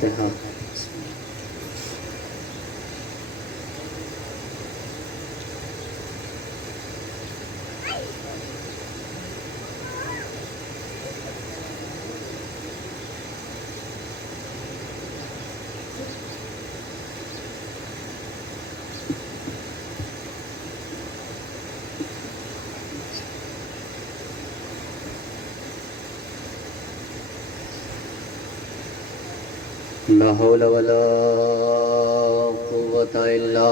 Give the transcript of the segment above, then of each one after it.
فاتحہ۔ لا حول ولا قوة إلا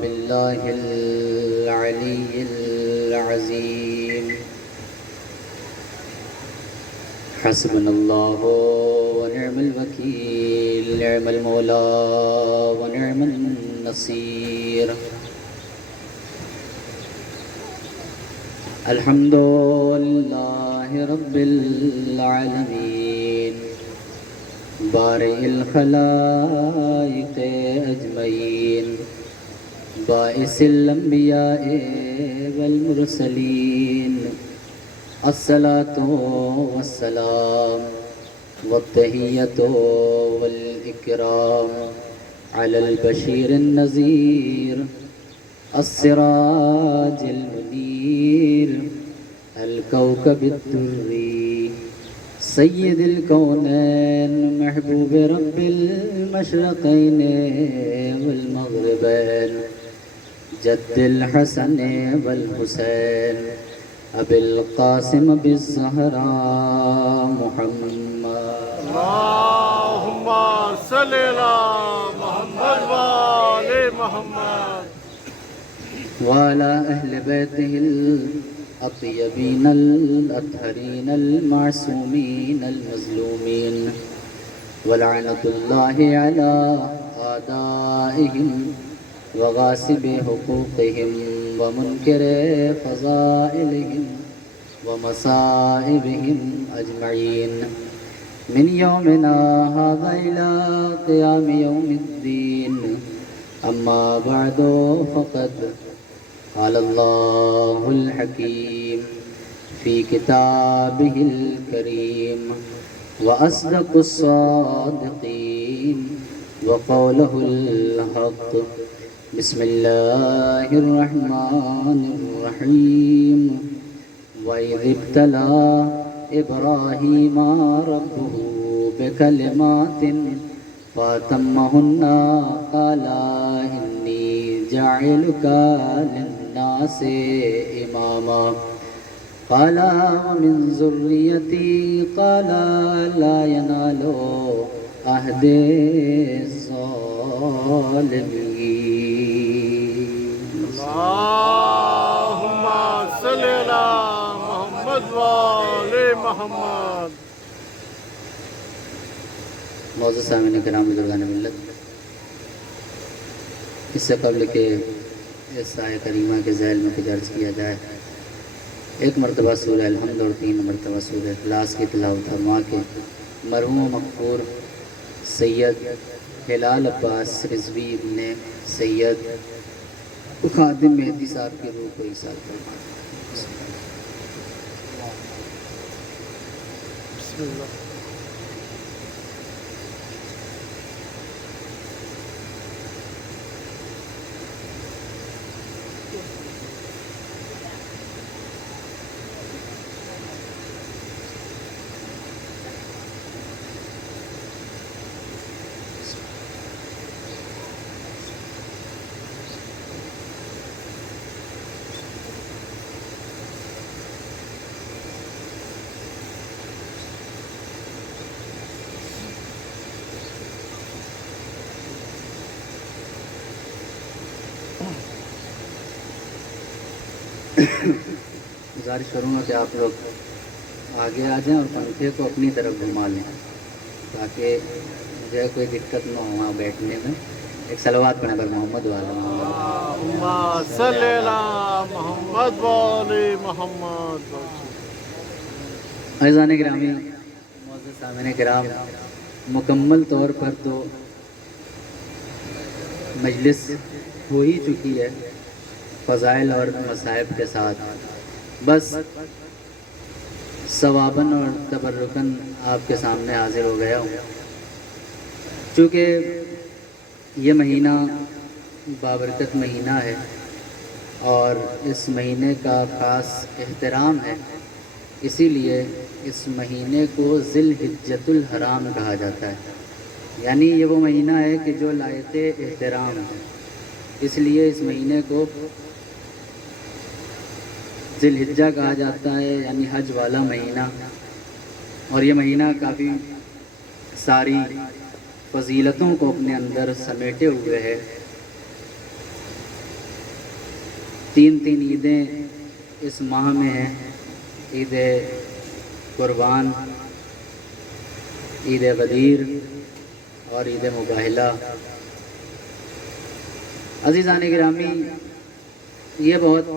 بالله العلي العظيم۔ حسبنا الله ونعم الوكيل، نعم المولى ونعم النصير۔ الحمد لله رب العالمين، بارئ الخلائق اجمعین، باعث الانبیاء والمرسلین، الصلاۃ والسلام والتحیۃ والاکرام علی البشیر النذیر، السراج المنیر، الکوكب الدری، سید الکونین، محبوب رب المشرقین والمغربین، جد الحسن والحسین، ابی القاسم بالزہراء محمد۔ اللہم صلی علی محمد وآل محمد وعلى أهل بيته الأطيبين الأطهرين المعصومين المظلومين، ولعنة الله على أعدائهم وغاصب حقوقهم ومنكر فضائلهم ومصائبهم أجمعين، من يومنا هذا إلى قيام يوم الدين۔ أما بعد، فقد قال الله الحكيم في كتابه الكريم، وأصدق الصادقين وقوله الحق، بسم الله الرحمن الرحيم۔ وإذ ابتلى إبراهيم ربه بكلمات فأتمهن، قال إني جاعلك للناس إماما، قال ومن ذريتي، قال لا ينال عهد الظالمين۔ اللہم صلی علی محمد وآل محمد۔ معزز سامعین کرام، بزرگان ملت، اس سے قبل کہ اس آیہ کریمہ کے ذیل میں کچھ عرض کیا جائے، ایک مرتبہ سورہ الحمد اور 3 مرتبہ سورہ اخلاص کی تلاوت فرما کے مرحوم و مغفور سید ہلال عباس رضوی ابن سید خادم مہدی صاحب کی روح کو ایصال فرما۔ بسم اللہ۔ گزارش کروں گا کہ آپ لوگ آگے آ جائیں اور پنکھے کو اپنی طرف گھما لیں تاکہ مجھے کوئی دقت نہ ہو وہاں بیٹھنے میں۔ ایک صلوات پڑھیں پر محمد والا۔ اللہم صلی علی محمد وآل محمد۔ عزیزان گرامی، معزز سامعین کرام، مکمل طور پر تو مجلس ہو ہی چکی ہے فضائل اور مصائب کے ساتھ، بس ثواباً اور تبرکاً آپ کے سامنے حاضر ہو گیا ہوں چونکہ یہ مہینہ بابرکت مہینہ ہے اور اس مہینے کا خاص احترام ہے، اسی لیے اس مہینے کو ذی الحجۃ الحرام کہا جاتا ہے، یعنی یہ وہ مہینہ ہے کہ جو لائق احترام ہے، اس لیے اس مہینے کو ذی الحجہ کہا جاتا ہے، یعنی حج والا مہینہ۔ اور یہ مہینہ کافی ساری فضیلتوں کو اپنے اندر سمیٹے ہوئے ہے۔ 3 عیدیں اس ماہ میں ہیں، عید قربان، عید غدیر اور عید مباہلہ۔ عزیزان گرامی، یہ بہت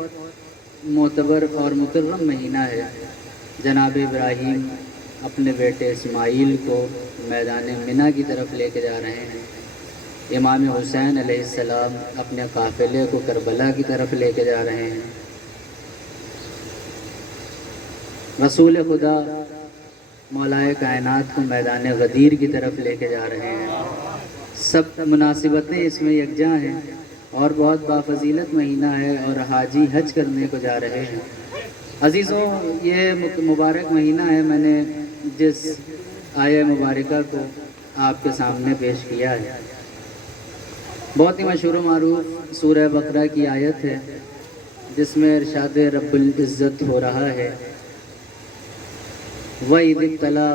معتبر اور مکرم مہینہ ہے۔ جناب ابراہیم اپنے بیٹے اسماعیل کو میدان منی کی طرف لے کے جا رہے ہیں، امام حسین علیہ السلام اپنے قافلے کو کربلا کی طرف لے کے جا رہے ہیں، رسول خدا مولائے کائنات کو میدان غدیر کی طرف لے کے جا رہے ہیں۔ سب مناسبتیں اس میں یکجاں ہیں اور بہت بافضیلت مہینہ ہے، اور حاجی حج کرنے کو جا رہے ہیں۔ عزیزوں، یہ مبارک مہینہ ہے، میں نے جس آیہ مبارکہ کو آپ کے سامنے پیش کیا ہے، بہت ہی مشہور و معروف سورہ بقرہ کی آیت ہے، جس میں ارشاد رب العزت ہو رہا ہے، وَإِذِ ابْتَلَىٰ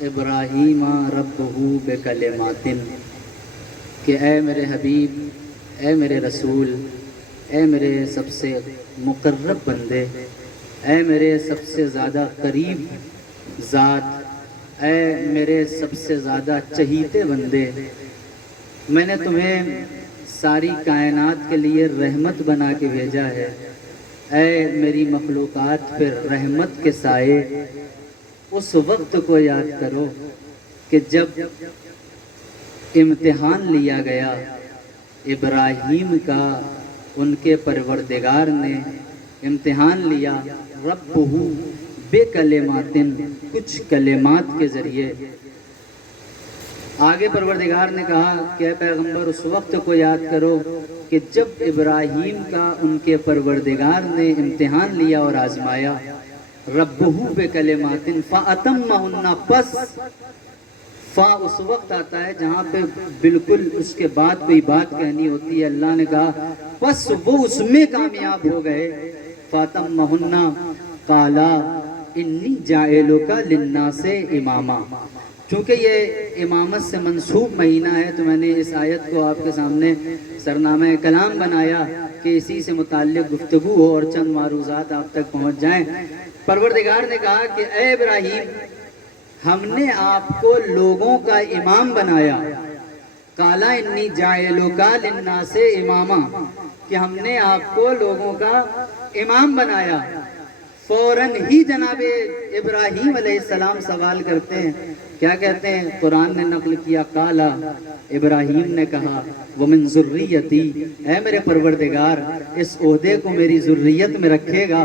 إِبْرَاهِيمَ رَبُّهُ بِكَلِمَاتٍ، کہ اے میرے حبیب، اے میرے رسول، اے میرے سب سے مقرب بندے، اے میرے سب سے زیادہ قریب ذات، اے میرے سب سے زیادہ چہیتے بندے، میں نے تمہیں ساری کائنات کے لیے رحمت بنا کے بھیجا ہے۔ اے میری مخلوقات پہ رحمت کے سائے، اس وقت کو یاد کرو کہ جب امتحان لیا گیا ابراہیم کا، ان کے پروردگار نے امتحان لیا، ربہ بے کلماتن، کچھ کلمات کے ذریعے۔ آگے پروردگار نے کہا کہ اے پیغمبر اس وقت کو یاد کرو کہ جب ابراہیم کا ان کے پروردگار نے امتحان لیا اور آزمایا، ربہ بکلماتن فاتمہن، پس فا اس وقت آتا ہے جہاں پہ بالکل اس کے بعد کوئی بات کہنی ہوتی ہے۔ اللہ نے کہا پس وہ اس میں کامیاب ہو گئے، فاتمہن قالا انی جاعلک للناس اماما۔ چونکہ یہ امامت سے منسوب مہینہ ہے تو میں نے اس آیت کو آپ کے سامنے سرنامہ کلام بنایا کہ اسی سے متعلق گفتگو ہو اور چند معروضات آپ تک پہنچ جائیں۔ پروردگار نے کہا کہ اے ابراہیم، ہم نے آپ کو لوگوں کا امام بنایا، قالا انی جاعلک للناس اماما، کہ ہم نے آپ کو لوگوں کا امام بنایا۔ فوراً ہی جناب ابراہیم علیہ السلام سوال کرتے ہیں، کیا کہتے ہیں؟ قرآن نے نقل کیا، قالا، ابراہیم نے کہا، ومن ذریتی، اے میرے پروردگار اس عہدے کو میری ذریت میں رکھے گا۔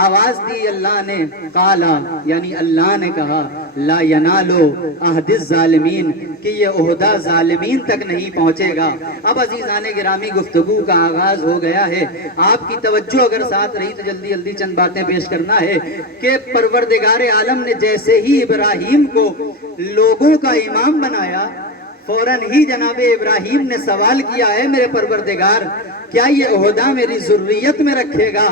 آواز دی اللہ نے، قالا یعنی اللہ نے کہا، لا ینالو عہد الظالمین، کہ یہ عہدہ ظالمین تک نہیں پہنچے گا۔ اب عزیزان گرامی، گفتگو کا آغاز ہو گیا ہے۔ آپ کی توجہ اگر ساتھ رہی تو جلدی جلدی چند باتیں پیش کرنا ہے کہ پروردگار عالم نے جیسے ہی ابراہیم کو لوگوں کا امام بنایا، فوراً ہی جناب ابراہیم نے سوال کیا، اے میرے پروردگار کیا یہ عہدہ میری ذریت میں رکھے گا؟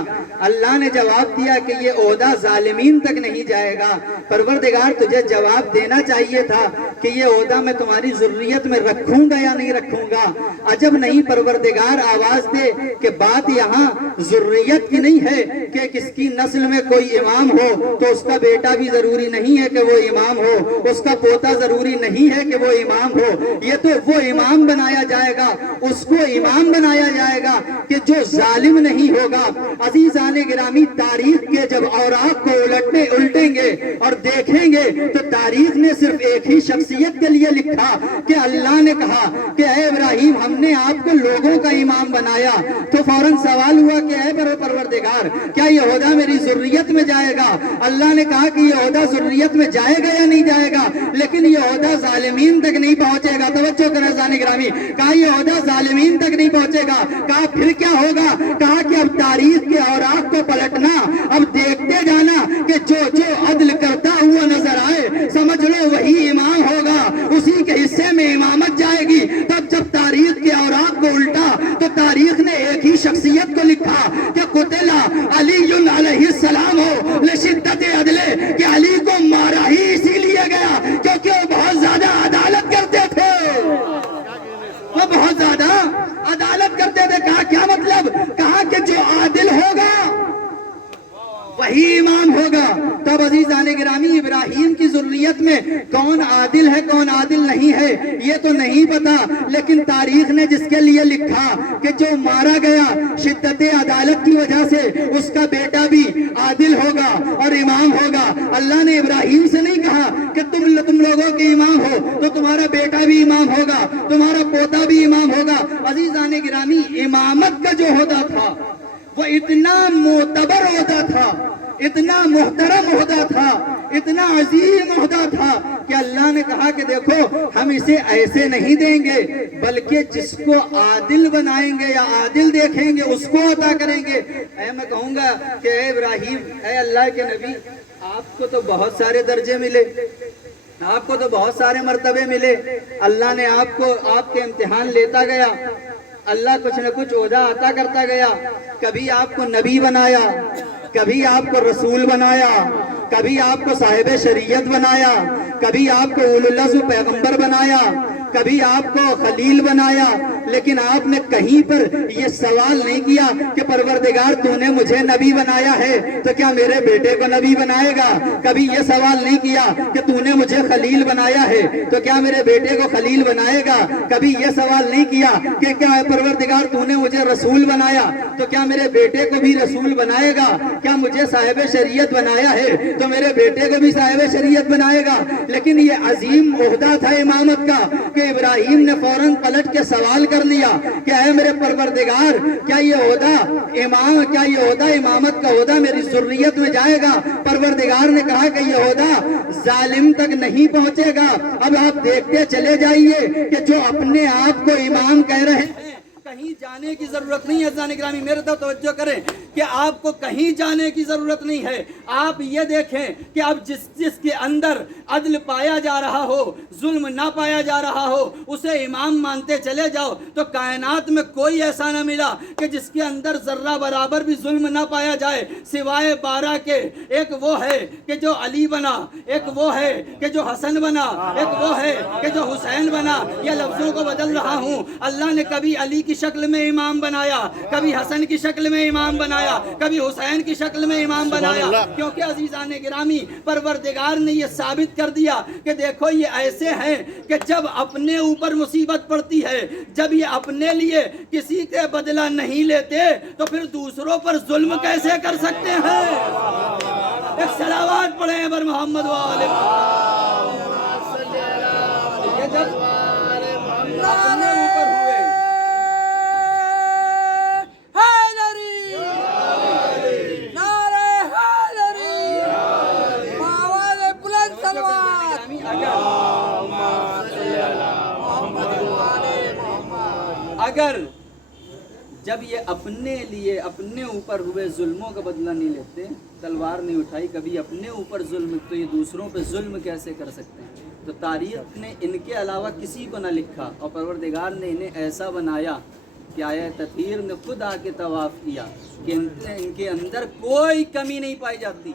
اللہ نے جواب دیا کہ یہ عہدہ ظالمین تک نہیں جائے گا۔ پروردگار تجھے جواب دینا چاہیے تھا کہ یہ عہدہ میں تمہاری ذریت میں رکھوں گا یا نہیں رکھوں گا۔ عجب نہیں، پروردگار آواز دے کہ بات یہاں ذریت کی نہیں ہے کہ کس کی نسل میں کوئی امام ہو تو اس کا بیٹا بھی ضروری نہیں ہے کہ وہ امام ہو، اس کا پوتا ضروری نہیں ہے کہ وہ امام ہو۔ یہ تو وہ امام بنایا جائے گا، اس کو امام بنایا جائے گا کہ جو ظالم نہیں ہوگا۔ عزیزان عزیزان گرامی تاریخ کے جب اوراق کو الٹیں گے اور دیکھیں گے تو تاریخ نے صرف ایک ہی شخصیت کے لیے لکھا کہ اللہ نے کہا کہ اے ابراہیم ہم نے آپ کو لوگوں کا امام بنایا، تو فوراً سوال ہوا کہ اے پروردگار کیا یہودا میری ذریت میں جائے گا؟ اللہ نے کہا کہ یہودا ذریت میں جائے گا یا نہیں جائے گا، لیکن یہودا ظالمین تک نہیں پہنچے گا۔ توجہ کریں عزیزان گرامی، کہا یہودا ظالمین تک نہیں پہنچے گا۔ کہا پھر کیا ہوگا؟ کہا کہ اب تاریخ کے اوراق کو پلٹنا، اب دیکھتے جانا کہ جو عدل کرتا ہوا نظر آئے سمجھ لو وہی امام ہوگا، اسی کے حصے میں امامت جائے گی۔ تب جب تاریخ کے اوراق کو الٹا تو تاریخ نے ایک ہی شخصیت کو لکھا کہ قتل علی علیہ السلام ہو لشدت عدلے، کہ علی کو مارا ہی اسی لیے گیا کیونکہ وہ بہت زیادہ عدالت کرتے تھے، وہ بہت زیادہ عدالت کرتے تھے۔ کہا کیا مطلب؟ کہا کہ جو عادل ہوگا وہی امام ہوگا۔ تب عزیزان گرامی ابراہیم کی ذریت میں کون عادل ہے کون عادل نہیں ہے یہ تو نہیں پتا، لیکن تاریخ نے جس کے لیے لکھا کہ جو مارا گیا شدت عدالت کی وجہ سے اس کا بیٹا بھی عادل ہوگا اور امام ہوگا۔ اللہ نے ابراہیم سے نہیں کہا کہ تم لوگوں کے امام ہو تو تمہارا بیٹا بھی امام ہوگا، تمہارا پوتا بھی امام ہوگا۔ عزیزان گرامی امامت کا جو عہدہ تھا وہ اتنا معتبر عہدہ تھا، اتنا محترم عہدہ تھا، اتنا عظیم عہدہ تھا کہ اللہ نے کہا کہ دیکھو ہم اسے ایسے نہیں دیں گے بلکہ جس کو عادل بنائیں گے یا عادل دیکھیں گے اس کو عطا کریں گے۔ میں کہوں گا کہ اے ابراہیم، اے اللہ کے نبی، آپ کو تو بہت سارے درجے ملے، آپ کو تو بہت سارے مرتبے ملے، اللہ نے آپ کے امتحان لیتا گیا، اللہ کچھ نہ کچھ عہدہ عطا کرتا گیا۔ کبھی آپ کو نبی بنایا، کبھی آپ کو رسول بنایا، کبھی آپ کو صاحب شریعت بنایا، کبھی آپ کو اولو العزم پیغمبر بنایا، کبھی آپ کو خلیل بنایا، لیکن آپ نے کہیں پر یہ سوال نہیں کیا کہ پروردگار تو نے مجھے نبی بنایا ہے تو کیا میرے بیٹے کو نبی بنائے گا؟ کبھی یہ سوال نہیں کیا کہ تو نے مجھے خلیل بنایا ہے تو کیا میرے بیٹے کو خلیل بنائے گا؟ کبھی یہ سوال نہیں کیا کہ کیا پروردگار تو نے مجھے رسول بنایا تو کیا میرے بیٹے کو بھی رسول بنائے گا؟ کیا مجھے صاحب شریعت بنایا ہے تو میرے بیٹے کو بھی صاحب شریعت بنائے گا؟ لیکن یہ عظیم عہدہ تھا امامت کا کہ ابراہیم نے فوراً پلٹ کے سوال کر لیا کہ اے میرے پروردگار کیا یہ عہدہ امامت کا عہدہ میری ذریت میں جائے گا؟ پروردگار نے کہا کہ یہ عہدہ ظالم تک نہیں پہنچے گا۔ اب آپ دیکھتے چلے جائیے کہ جو اپنے آپ کو امام کہہ رہے ہیں کہیں جانے کی ضرورت نہیں ہے۔ عزیزان گرامی میرے طرف توجہ کریں کہ آپ کو کہیں جانے کی ضرورت نہیں ہے۔ آپ یہ دیکھیں کہ اب جس کے اندر عدل پایا جا رہا ہو، ظلم نہ پایا جا رہا ہو، اسے امام مانتے چلے جاؤ تو کائنات میں کوئی ایسا نہ ملا کہ جس کے اندر ذرہ برابر بھی ظلم نہ پایا جائے سوائے 12 کے۔ ایک وہ ہے کہ جو علی بنا، ایک وہ ہے کہ جو حسن بنا، ایک وہ ہے کہ جو حسین بنا۔ یہ لفظوں کو بدل رہا ہوں، اللہ نے کبھی علی کی شکل میں امام بنایا، کبھی حسن کی شکل میں امام بنایا، کبھی حسین کی شکل میں امام بنایا، کیونکہ عزیزان گرامی پروردگار نے یہ ثابت کر دیا کہ دیکھو یہ ایسے ہیں کہ جب اپنے اوپر مصیبت پڑتی ہے، جب یہ اپنے لیے کسی کے بدلہ نہیں لیتے تو پھر دوسروں پر ظلم کیسے کر سکتے ہیں؟ ایک صلوات پڑھیں بر محمد والے یہ جب اپنے اوپر ہوئے اگر جب یہ اپنے لیے اپنے اوپر ہوئے ظلموں کا بدلہ نہیں لیتے، تلوار نہیں اٹھائی کبھی اپنے اوپر ظلم، تو یہ دوسروں پہ ظلم کیسے کر سکتے ہیں؟ تو تاریخ نے ان کے علاوہ کسی کو نہ لکھا اور پروردگار نے انہیں ایسا بنایا کہ آیہ تطہیر نے خود آ کے طواف کیا کہ ان کے اندر کوئی کمی نہیں پائی جاتی۔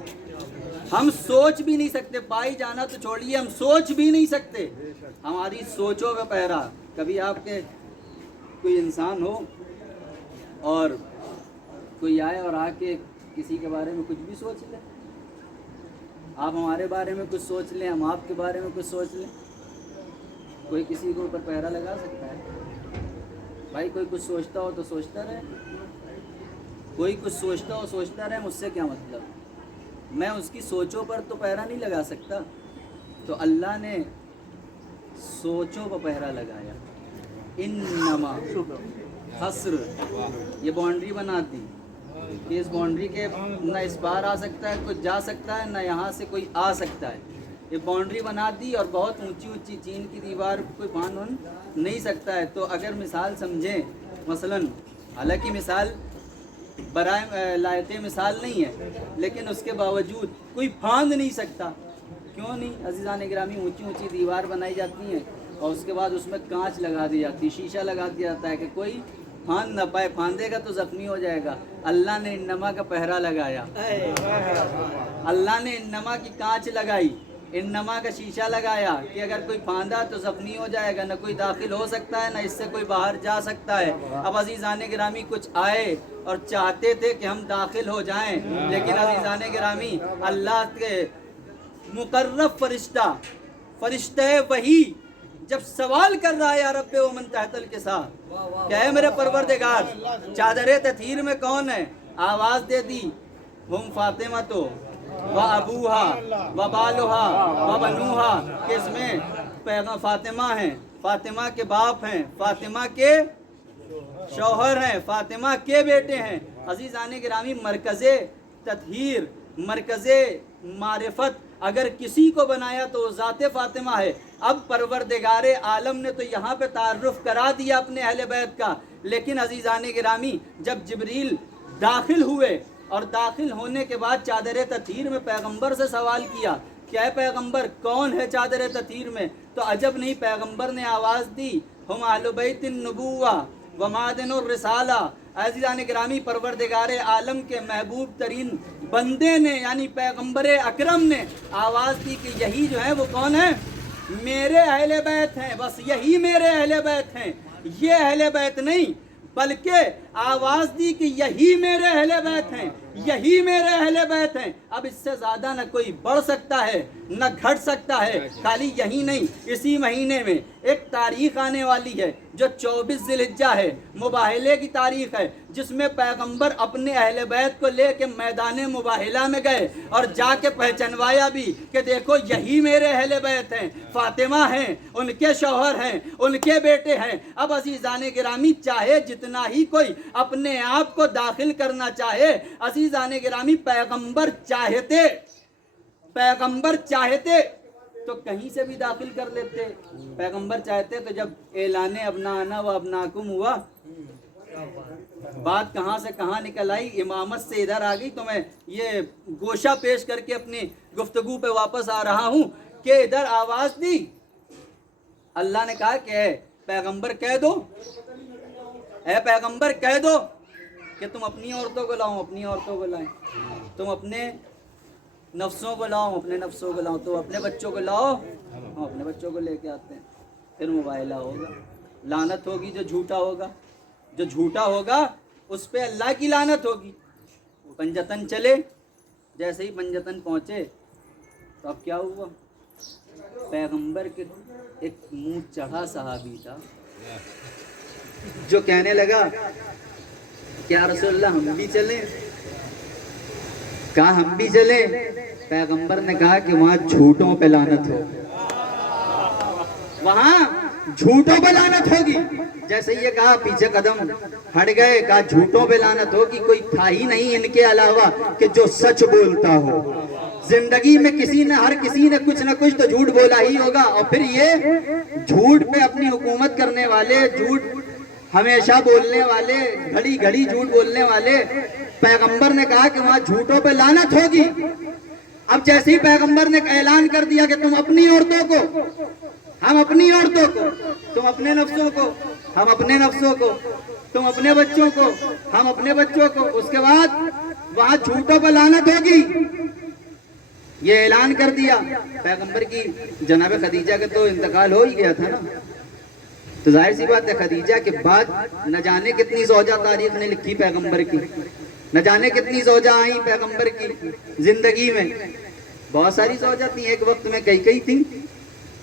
ہم سوچ بھی نہیں سکتے، پائی جانا تو چھوڑیے، ہم سوچ بھی نہیں سکتے، ہماری سوچوں کا پہرا۔ کبھی آپ کے کوئی انسان ہو اور کوئی آئے اور آ کے کسی کے بارے میں کچھ بھی سوچ لیں، آپ ہمارے بارے میں کچھ سوچ لیں، ہم آپ کے بارے میں کچھ سوچ لیں، کوئی کسی کے اوپر پہرا لگا سکتا ہے؟ بھائی کوئی کچھ سوچتا ہو تو سوچتا رہے، کوئی کچھ سوچتا ہو سوچتا رہے، مجھ سے کیا مطلب، میں اس کی سوچوں پر تو پہرا نہیں لگا سکتا. تو اللہ نے سوچوں پر پہرا لگایا. انما حسر، یہ باؤنڈری بنا دی کہ اس باؤنڈری کے نہ اس پار آ سکتا ہے کوئی جا سکتا ہے، نہ یہاں سے کوئی آ سکتا ہے. یہ باؤنڈری بنا دی اور بہت اونچی اونچی چین کی دیوار کوئی باندھ نہیں سکتا ہے. تو اگر مثال سمجھیں، مثلاً حالانکہ مثال برائے لائق مثال نہیں ہے، لیکن اس کے باوجود کوئی پھاند نہیں سکتا. کیوں نہیں عزیزان گرامی؟ اونچی اونچی دیوار بنائی جاتی ہیں اور اس کے بعد اس میں کانچ لگا دی جاتی ہے، شیشہ لگا دیا جاتا ہے کہ کوئی پھاند نہ پائے، پھاندے گا تو زخمی ہو جائے گا. اللہ نے انما کا پہرا لگایا، اللہ نے انما کی کانچ لگائی، انما کا شیشہ لگایا کہ اگر کوئی پھاندا تو زخمی ہو جائے گا، نہ کوئی داخل ہو سکتا ہے، نہ اس سے کوئی باہر جا سکتا ہے. اب عزیزان گرامی کچھ آئے اور چاہتے تھے کہ ہم داخل ہو جائیں، لیکن عزیزان گرامی اللہ کے مقرب فرشتہ وہی جب سوال کر رہا ہے یا رب ومن تحت الکساء کہ اے میرے پروردگار چادر تطہیر میں کون ہے، آواز دے دی ہم فاطمہ تو و ابوہا و بالوہا و بنوہا، کہ اس میں پیغام فاطمہ ہیں، فاطمہ کے باپ ہیں، فاطمہ کے شوہر ہیں، فاطمہ کے بیٹے ہیں. عزیزان گرامی مرکز تطہیر، مرکز معرفت اگر کسی کو بنایا تو ذات فاطمہ ہے. اب پروردگار عالم نے تو یہاں پہ تعارف کرا دیا اپنے اہل بیت کا، لیکن عزیزان گرامی جب جبریل داخل ہوئے اور داخل ہونے کے بعد چادر تطہیر میں پیغمبر سے سوال کیا کہ اے پیغمبر کون ہے چادر تطہیر میں، تو عجب نہیں پیغمبر نے آواز دی ہم اہل بیت النبوہ و معدن الرسالہ. عزیزان گرامی پروردگار عالم کے محبوب ترین بندے نے یعنی پیغمبر اکرم نے آواز دی کہ یہی جو ہے وہ کون ہے، میرے اہل بیت ہیں، بس یہی میرے اہل بیت ہیں. یہ اہل بیت نہیں بلکہ آواز دی کہ یہی میرے اہل بیت ہیں، یہی میرے اہل بیت ہیں. اب اس سے زیادہ نہ کوئی بڑھ سکتا ہے نہ گھٹ سکتا ہے. خالی یہی نہیں، اسی مہینے میں ایک تاریخ آنے والی ہے جو 24 ذی الحجہ ہے، مباہلے کی تاریخ ہے، جس میں پیغمبر اپنے اہل بیت کو لے کے میدان مباہلہ میں گئے اور جا کے پہچنوایا بھی کہ دیکھو یہی میرے اہل بیت ہیں، فاطمہ ہیں، ان کے شوہر ہیں، ان کے بیٹے ہیں. اب عزیزان گرامی چاہے جتنا ہی کوئی اپنے آپ کو داخل کرنا چاہے، عزیزان گرامی پیغمبر چاہتے تو کہیں سے بھی داخل کر لیتے. پیغمبر چاہتے تو جب اعلان ابنانا و ابناکم ہوا، بات کہاں سے کہاں نکل آئی، امامت سے ادھر آ گئی. تو میں یہ گوشہ پیش کر کے اپنی گفتگو پہ واپس آ رہا ہوں کہ ادھر آواز دی، اللہ نے کہا کہ اے پیغمبر کہہ دو، اے پیغمبر کہہ دو کہ تم اپنی عورتوں کو لاؤ، اپنی عورتوں کو لائیں، تم اپنے نفسوں کو لاؤ، اپنے نفسوں کو لاؤ، تو اپنے بچوں کو لاؤ، ہم اپنے بچوں کو لے کے آتے ہیں. پھر مباہلہ ہوگا، لعنت ہوگی جو جھوٹا ہوگا، جو جھوٹا ہوگا اس پہ اللہ کی لعنت ہوگی. پنجتن چلے، جیسے ہی پنجتن پہنچے تو اب کیا ہوا، پیغمبر کے ایک منہ چڑھا صحابی تھا جو کہنے لگا کیا رسول اللہ ہم بھی چلیں، کہا ہم بھی چلیں. پیغمبر نے کہا کہ وہاں جھوٹوں پہ لعنت ہو، وہاں جھوٹوں پہ لعنت ہوگی. جیسے یہ کہا پیچھے قدم ہٹ گئے، کہا جھوٹوں پہ لعنت ہوگی، کوئی تھا ہی نہیں ان کے علاوہ کہ جو سچ بولتا ہو. زندگی میں ہر کسی نے کچھ نہ کچھ تو جھوٹ بولا ہی ہوگا، اور پھر یہ جھوٹ پہ اپنی حکومت کرنے والے، جھوٹ ہمیشہ بولنے والے، گھڑی گھڑی جھوٹ بولنے والے. پیغمبر نے کہا کہ وہاں جھوٹوں پہ لعنت ہوگی. اب جیسے ہی پیغمبر نے اعلان کر دیا کہ تم اپنی عورتوں کو، ہم اپنی عورتوں کو، تم اپنے نفسوں کو، ہم اپنے نفسوں کو، تم اپنے بچوں کو، ہم اپنے بچوں کو، اس کے بعد وہاں جھوٹوں پہ لعنت ہوگی، یہ اعلان کر دیا. پیغمبر کی جناب خدیجہ کا تو انتقال ہو ہی گیا تھا نا، تو ظاہر سی بات ہے خدیجہ کے بعد نہ جانے کتنی زوجہ تاریخ نے لکھی پیغمبر کی، نہ جانے کتنی زوجہ آئیں پیغمبر کی زندگی میں. بہت ساری زوجہ تھیں، ایک وقت میں کئی تھیں.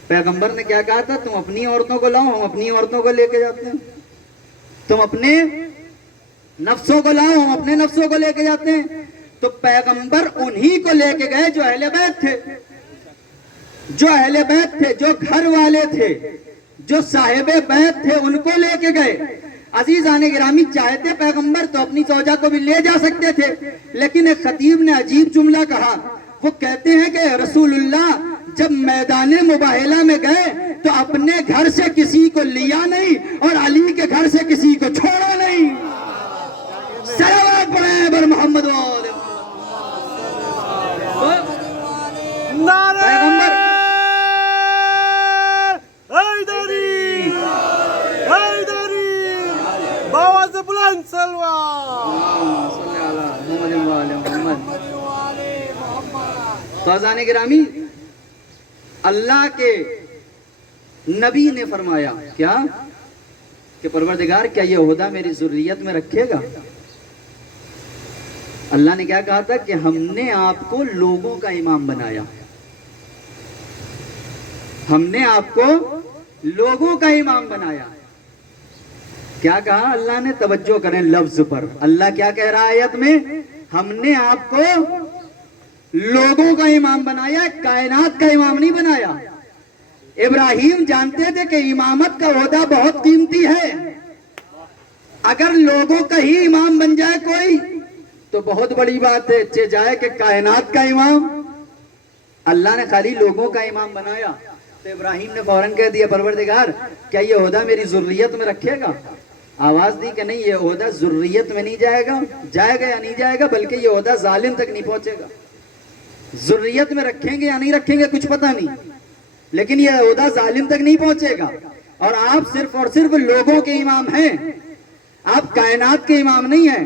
پیغمبر نے کیا کہا تھا، تم اپنی عورتوں کو لاؤ، ہم اپنی عورتوں کو لے کے جاتے ہیں. تم اپنے نفسوں کو لاؤ، ہم اپنے نفسوں کو لے کے جاتے ہیں، تو پیغمبر انہی کو لے کے گئے جو اہل بیت تھے، جو اہل بیت تھے، جو گھر والے تھے، جو صاحب بیت تھے، ان کو لے کے گئے۔ عزیزان گرامی، چاہتے پیغمبر تو اپنی زوجہ کو بھی لے جا سکتے تھے، لیکن ایک خطیب نے عجیب جملہ کہا۔ وہ کہتے ہیں کہ رسول اللہ جب میدان مباہلہ میں گئے تو اپنے گھر سے کسی کو لیا نہیں اور علی کے گھر سے کسی کو چھوڑا نہیں۔ صلوات پڑھیں بر محمد والے نعرہ پیغمبر حیدری، حیدری، باواز بلند سلوات۔ فیضان گرامی، اللہ کے نبی نے فرمایا کیا کہ پروردگار کیا یہ عہدہ میری ذریت میں رکھے گا؟ اللہ نے کیا کہا تھا کہ ہم نے آپ کو لوگوں کا امام بنایا، ہم نے آپ کو لوگوں کا امام بنایا۔ کیا کہا اللہ نے؟ توجہ کریں لفظ پر، اللہ کیا کہہ رہا ہے آیت میں؟ ہم نے آپ کو لوگوں کا امام بنایا، کائنات کا امام نہیں بنایا۔ ابراہیم جانتے تھے کہ امامت کا عہدہ بہت قیمتی ہے، اگر لوگوں کا ہی امام بن جائے کوئی تو بہت بڑی بات ہے، چہ جائے کہ کائنات کا امام۔ اللہ نے خالی لوگوں کا امام بنایا تو ابراہیم نے فوراً کہہ دیا پروردگار کیا یہ عہدہ میری ذریت میں رکھے گا؟ آواز دی کہ نہیں، یہ عہدہ ذریت میں نہیں جائے گا، جائے گا یا نہیں جائے گا، بلکہ یہ عہدہ ظالم تک نہیں پہنچے گا۔ ذریت میں رکھیں گے یا نہیں رکھیں گے کچھ پتہ نہیں، لیکن یہ عہدہ ظالم تک نہیں پہنچے گا۔ اور آپ صرف اور صرف لوگوں کے امام ہیں، آپ کائنات کے امام نہیں ہیں،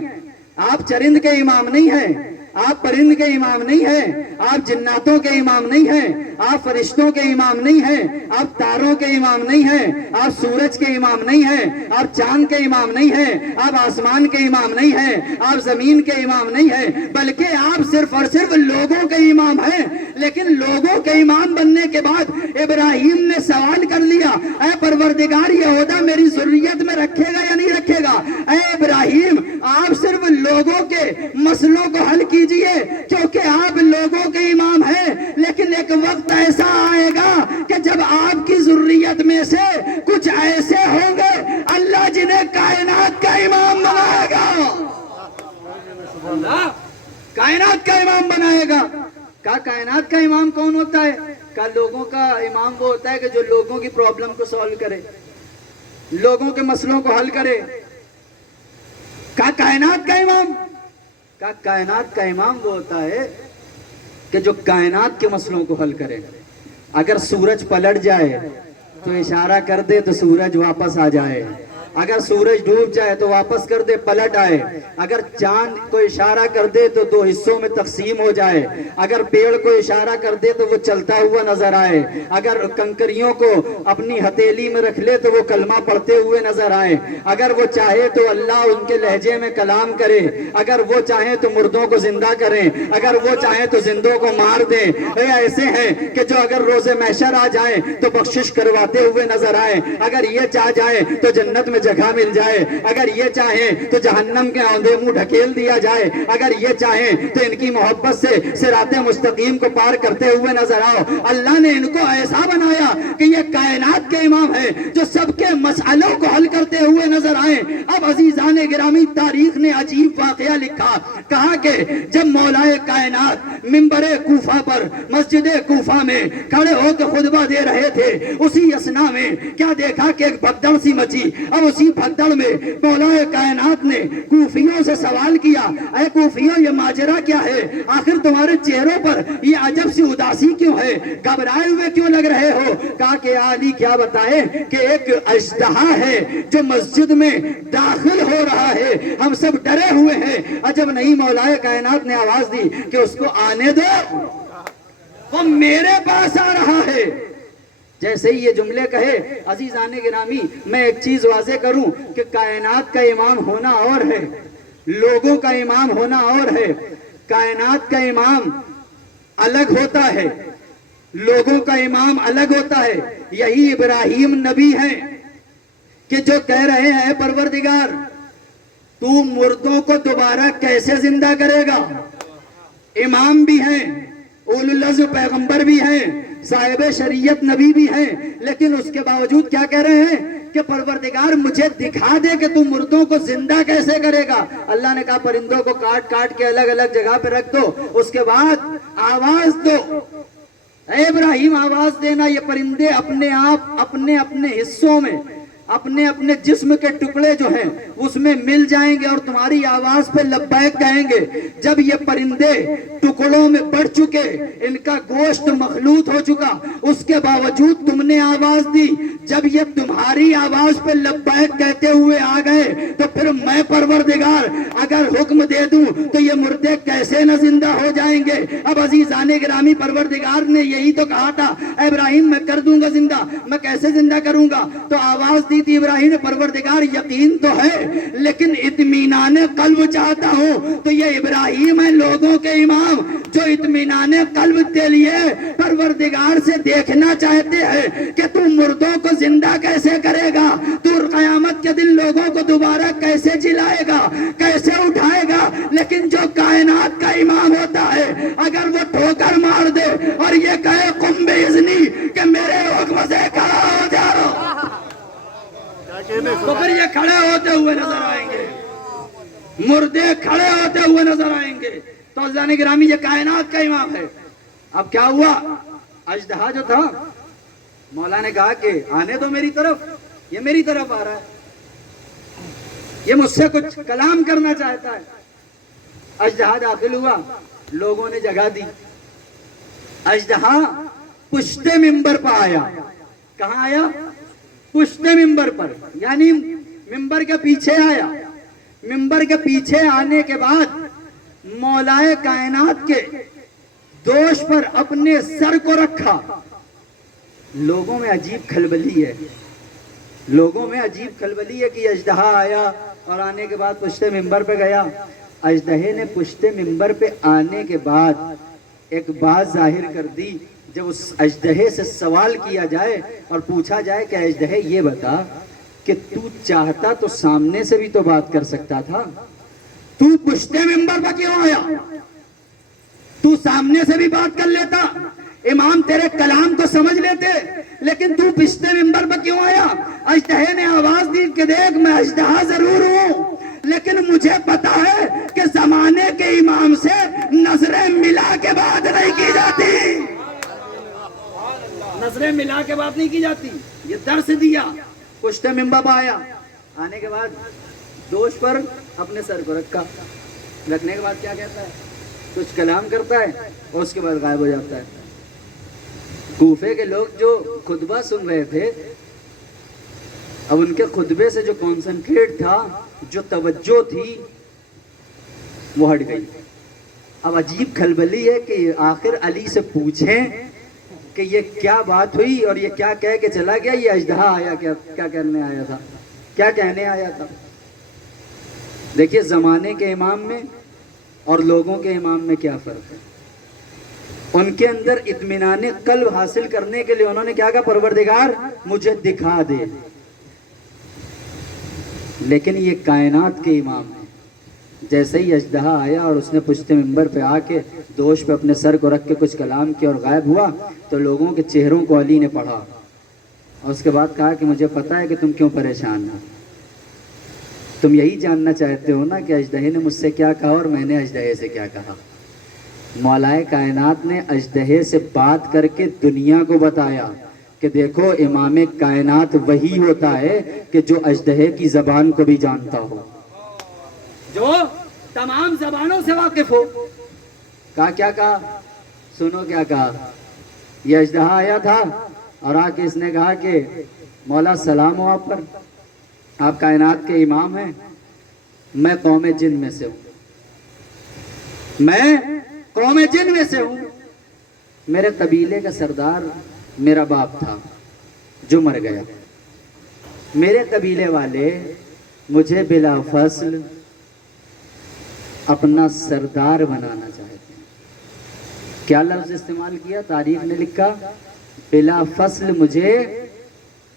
آپ چرند کے امام نہیں ہیں، آپ پرند کے امام نہیں ہیں، آپ جناتوں کے امام نہیں ہیں، آپ فرشتوں کے امام نہیں ہیں، آپ تاروں کے امام نہیں ہیں، آپ سورج کے امام نہیں ہیں، آپ چاند کے امام نہیں ہیں، آپ آسمان کے امام نہیں ہیں، آپ زمین کے امام نہیں ہیں، بلکہ آپ صرف اور صرف لوگوں کے امام ہیں۔ لیکن لوگوں کے امام بننے کے بعد ابراہیم نے سوال کر لیا، اے پروردگار یہ عہدہ میری ذریت میں رکھے گا یا نہیں رکھے گا؟ اے ابراہیم، آپ صرف لوگوں کے مسئلوں کو حل کیجئے کیونکہ آپ لوگوں کے امام ہیں، لیکن ایک وقت ایسا آئے گا کہ جب آپ کی ذریت میں سے کچھ ایسے ہوں گے اللہ جنہیں کائنات کا امام بنائے گا، کائنات کا امام بنائے گا۔ کہا کائنات کا امام کون ہوتا ہے؟ کہا لوگوں کا امام وہ ہوتا ہے کہ جو لوگوں کی پرابلم کو سولو کرے، لوگوں کے مسئلوں کو حل کرے۔ کہا کائنات کا امام؟ کہا کائنات کا امام وہ ہوتا ہے کہ جو کائنات کے مسئلوں کو حل کرے۔ اگر سورج پلٹ جائے تو اشارہ کر دے تو سورج واپس آ جائے، اگر سورج ڈوب جائے تو واپس کر دے پلٹ آئے، اگر چاند کو اشارہ کر دے تو دو حصوں میں تقسیم ہو جائے، اگر پیڑ کو اشارہ کر دے تو وہ چلتا ہوا نظر آئے، اگر کنکریوں کو اپنی ہتھیلی میں رکھ لے تو وہ کلمہ پڑھتے ہوئے نظر آئے، اگر وہ چاہے تو اللہ ان کے لہجے میں کلام کرے، اگر وہ چاہیں تو مردوں کو زندہ کریں، اگر وہ چاہیں تو زندوں کو مار دیں۔ یہ ایسے ہیں کہ جو اگر روز محشر آ جائیں تو بخشش کرواتے ہوئے نظر آئے، اگر یہ چاہ جائے تو جنت میں جگہ مل جائے، اگر یہ چاہیں تو جہنم کے آندھے منہ ڈھکیل دیا جائے، اگر یہ چاہیں تو ان کی محبت سے صراط مستقیم کو پار کرتے ہوئے نظر آؤ۔ اللہ نے ان کو ایسا بنایا کہ یہ کائنات کے امام ہیں جو سب کے مسئلوں کو حل کرتے ہوئے نظر آئیں۔ اب عزیزان گرامی، تاریخ نے عجیب واقعہ لکھا، کہا کہ جب مولائے کائنات منبر کوفہ پر مسجد کوفہ میں کھڑے ہو کے خطبہ دے رہے تھے، اسی اسنا میں کیا دیکھا کہ ایک بھگدڑ سی مچی۔ اب اسی بھگدڑ میں مولائے کائنات نے کوفیوں سے سوال کیا، اے کوفیوں یہ ماجرا کیا ہے؟ آخر تمہارے چہروں پر یہ عجب سی اداسی کیوں ہے؟ گھبرائے ہوئے کیوں لگ رہے ہو؟ کہا کہ علی کیا بتائے کہ ایک اژدہا ہے جو مسجد میں داخل ہو رہا ہے، ہم سب ڈرے ہوئے ہیں۔ عجب نہیں، مولائے کائنات نے آواز دی کہ اس کو آنے دو، وہ میرے پاس آ رہا ہے۔ جیسے ہی یہ جملے کہے عزیزان گرامی، میں ایک چیز واضح کروں کہ کائنات کا امام ہونا اور ہے، لوگوں کا امام ہونا اور ہے۔ کائنات کا امام الگ ہوتا ہے، لوگوں کا امام الگ ہوتا ہے۔ یہی ابراہیم نبی ہیں کہ جو کہہ رہے ہیں پروردگار تو مردوں کو دوبارہ کیسے زندہ کرے گا؟ امام بھی ہیں، اولو العزم پیغمبر بھی ہیں، صاحب شریعت نبی بھی ہیں، لیکن اس کے باوجود کیا کہہ رہے ہیں کہ پروردگار مجھے دکھا دے کہ تم مردوں کو زندہ کیسے کرے گا۔ اللہ نے کہا پرندوں کو کاٹ کاٹ کے الگ الگ جگہ پہ رکھ دو، اس کے بعد آواز دو۔ اے ابراہیم آواز دینا، یہ پرندے اپنے آپ اپنے اپنے حصوں میں اپنے اپنے جسم کے ٹکڑے جو ہیں اس میں مل جائیں گے اور تمہاری آواز پہ لبیک کہیں گے۔ جب یہ پرندے ٹکڑوں میں بڑھ چکے، ان کا گوشت مخلوط ہو چکا، اس کے باوجود تم نے آواز دی، جب یہ تمہاری آواز پہ لبیک کہتے ہوئے آ گئے تو پھر میں پروردگار اگر حکم دے دوں تو یہ مردے کیسے نہ زندہ ہو جائیں گے۔ اب عزیزان گرامی، پروردگار نے یہی تو کہا تھا اے ابراہیم میں کر دوں گا زندہ، میں کیسے زندہ کروں گا؟ تو آواز دی تھی ابراہیم نے، پروردگار یقین تو ہے لیکن اطمینان قلب چاہتا ہوں۔ تو یہ ابراہیم ہے لوگوں کے امام جو اطمینان قلب کے لیے پروردگار سے دیکھنا چاہتے ہیں کہ تو مردوں کو زندہ کیسے کرے گا، تو قیامت کے دن لوگوں کو دوبارہ کیسے جلائے گا، کیسے اٹھائے گا۔ لیکن جو کائنات کا امام ہوتا ہے اگر وہ ٹھوکر مار دے اور یہ کہے قم باذنی کہ میرے حکم سے کھڑا ہو جاؤ، تو پھر یہ کھڑے ہوتے ہوئے نظر آئیں گے، مردے کھڑے ہوتے ہوئے نظر آئیں گے۔ تو عزیزان گرامی یہ کائنات کا امام ہے۔ اب کیا ہوا؟ اژدہا جو تھا مولا نے کہا کہ آنے دو میری طرف، یہ میری طرف آ رہا ہے، یہ مجھ سے کچھ کلام کرنا چاہتا ہے۔ اژدہا داخل ہوا، لوگوں نے جگہ دی، اژدہا پشت ممبر پر آیا۔ کہاں آیا؟ پشت ممبر پر، یعنی ممبر کے پیچھے آیا۔ ممبر کے پیچھے آنے کے بعد مولائے کائنات کے دوش پر اپنے سر کو رکھا۔ لوگوں میں عجیب کھلبلی ہے، لوگوں میں عجیب کھلبلی ہے کہ اژدہا آیا اور آنے کے بعد پشت ممبر پہ گیا۔ اژدہے نے پشت ممبر پہ آنے کے بعد ایک بات ظاہر کر دی۔ جب اس اژدہے سے سوال کیا جائے اور پوچھا جائے کہ اژدہے یہ بتا کہ تو چاہتا تو سامنے سے بھی تو بات کر سکتا تھا، تو پشت ممبر پر کیوں آیا؟ تو سامنے سے بھی بات کر لیتا، امام تیرے کلام کو سمجھ لیتے، لیکن تو پشت ممبر پر کیوں آیا؟ اژدہے نے آواز دی کہ دیکھ میں اژدہا ضرور ہوں لیکن مجھے پتا ہے کہ زمانے کے امام سے نظریں ملا کے بات نہیں کی جاتی، نظریں ملا کے بات نہیں کی جاتی۔ یہ درس دیا، پشت ممبر پر آیا، آنے کے بعد دوش پر اپنے سر کو رکھا، رکھنے کے بعد کیا کہتا ہے؟ کچھ کلام کرتا ہے اور اس کے بعد غائب ہو جاتا ہے۔ کوفے کے لوگ جو خطبہ سن رہے تھے، اب ان کے خطبے سے جو کانسنٹریٹ تھا، جو توجہ تھی، وہ ہٹ گئی۔ اب عجیب کھلبلی ہے کہ آخر علی سے پوچھیں کہ یہ کیا بات ہوئی اور یہ کیا کہہ کے چلا گیا، یہ اژدہا آیا کیا کرنے آیا تھا، کیا کہنے آیا تھا؟ دیکھیے زمانے کے امام میں اور لوگوں کے امام میں کیا فرق ہے۔ ان کے اندر اطمینان قلب حاصل کرنے کے لیے انہوں نے کیا کہا؟ پروردگار مجھے دکھا دے۔ لیکن یہ کائنات کے امام ہیں، جیسے ہی اژدہا آیا اور اس نے پشت ممبر پہ آ کے دوش پہ اپنے سر کو رکھ کے کچھ کلام کیا اور غائب ہوا، تو لوگوں کے چہروں کو علی نے پڑھا اور اس کے بعد کہا کہ مجھے پتا ہے کہ تم کیوں پریشان ہو، تم یہی جاننا چاہتے ہو نا کہ اژدہے نے مجھ سے کیا کہا اور میں نے اژدہے سے کیا کہا۔ مولائے کائنات نے اژدہے سے بات کر کے دنیا کو بتایا کہ دیکھو امام کائنات وہی ہوتا ہے کہ جو اژدہے کی زبان کو بھی جانتا ہو، جو تمام زبانوں سے واقف ہو۔ کہا کیا کہا؟ سنو کیا کہا۔ یہ اژدہا آیا تھا اور آ کے اس نے کہا کہ مولا سلام ہو آپ پر، آپ کائنات کے امام ہیں، میں قوم جن میں سے ہوں، میں قوم جن میں سے ہوں، میرے قبیلے کا سردار میرا باپ تھا جو مر گیا، میرے قبیلے والے مجھے بلا فصل اپنا سردار بنانا چاہتے ہیں۔ کیا لفظ استعمال کیا؟ تاریخ نے لکھا بلا فصل مجھے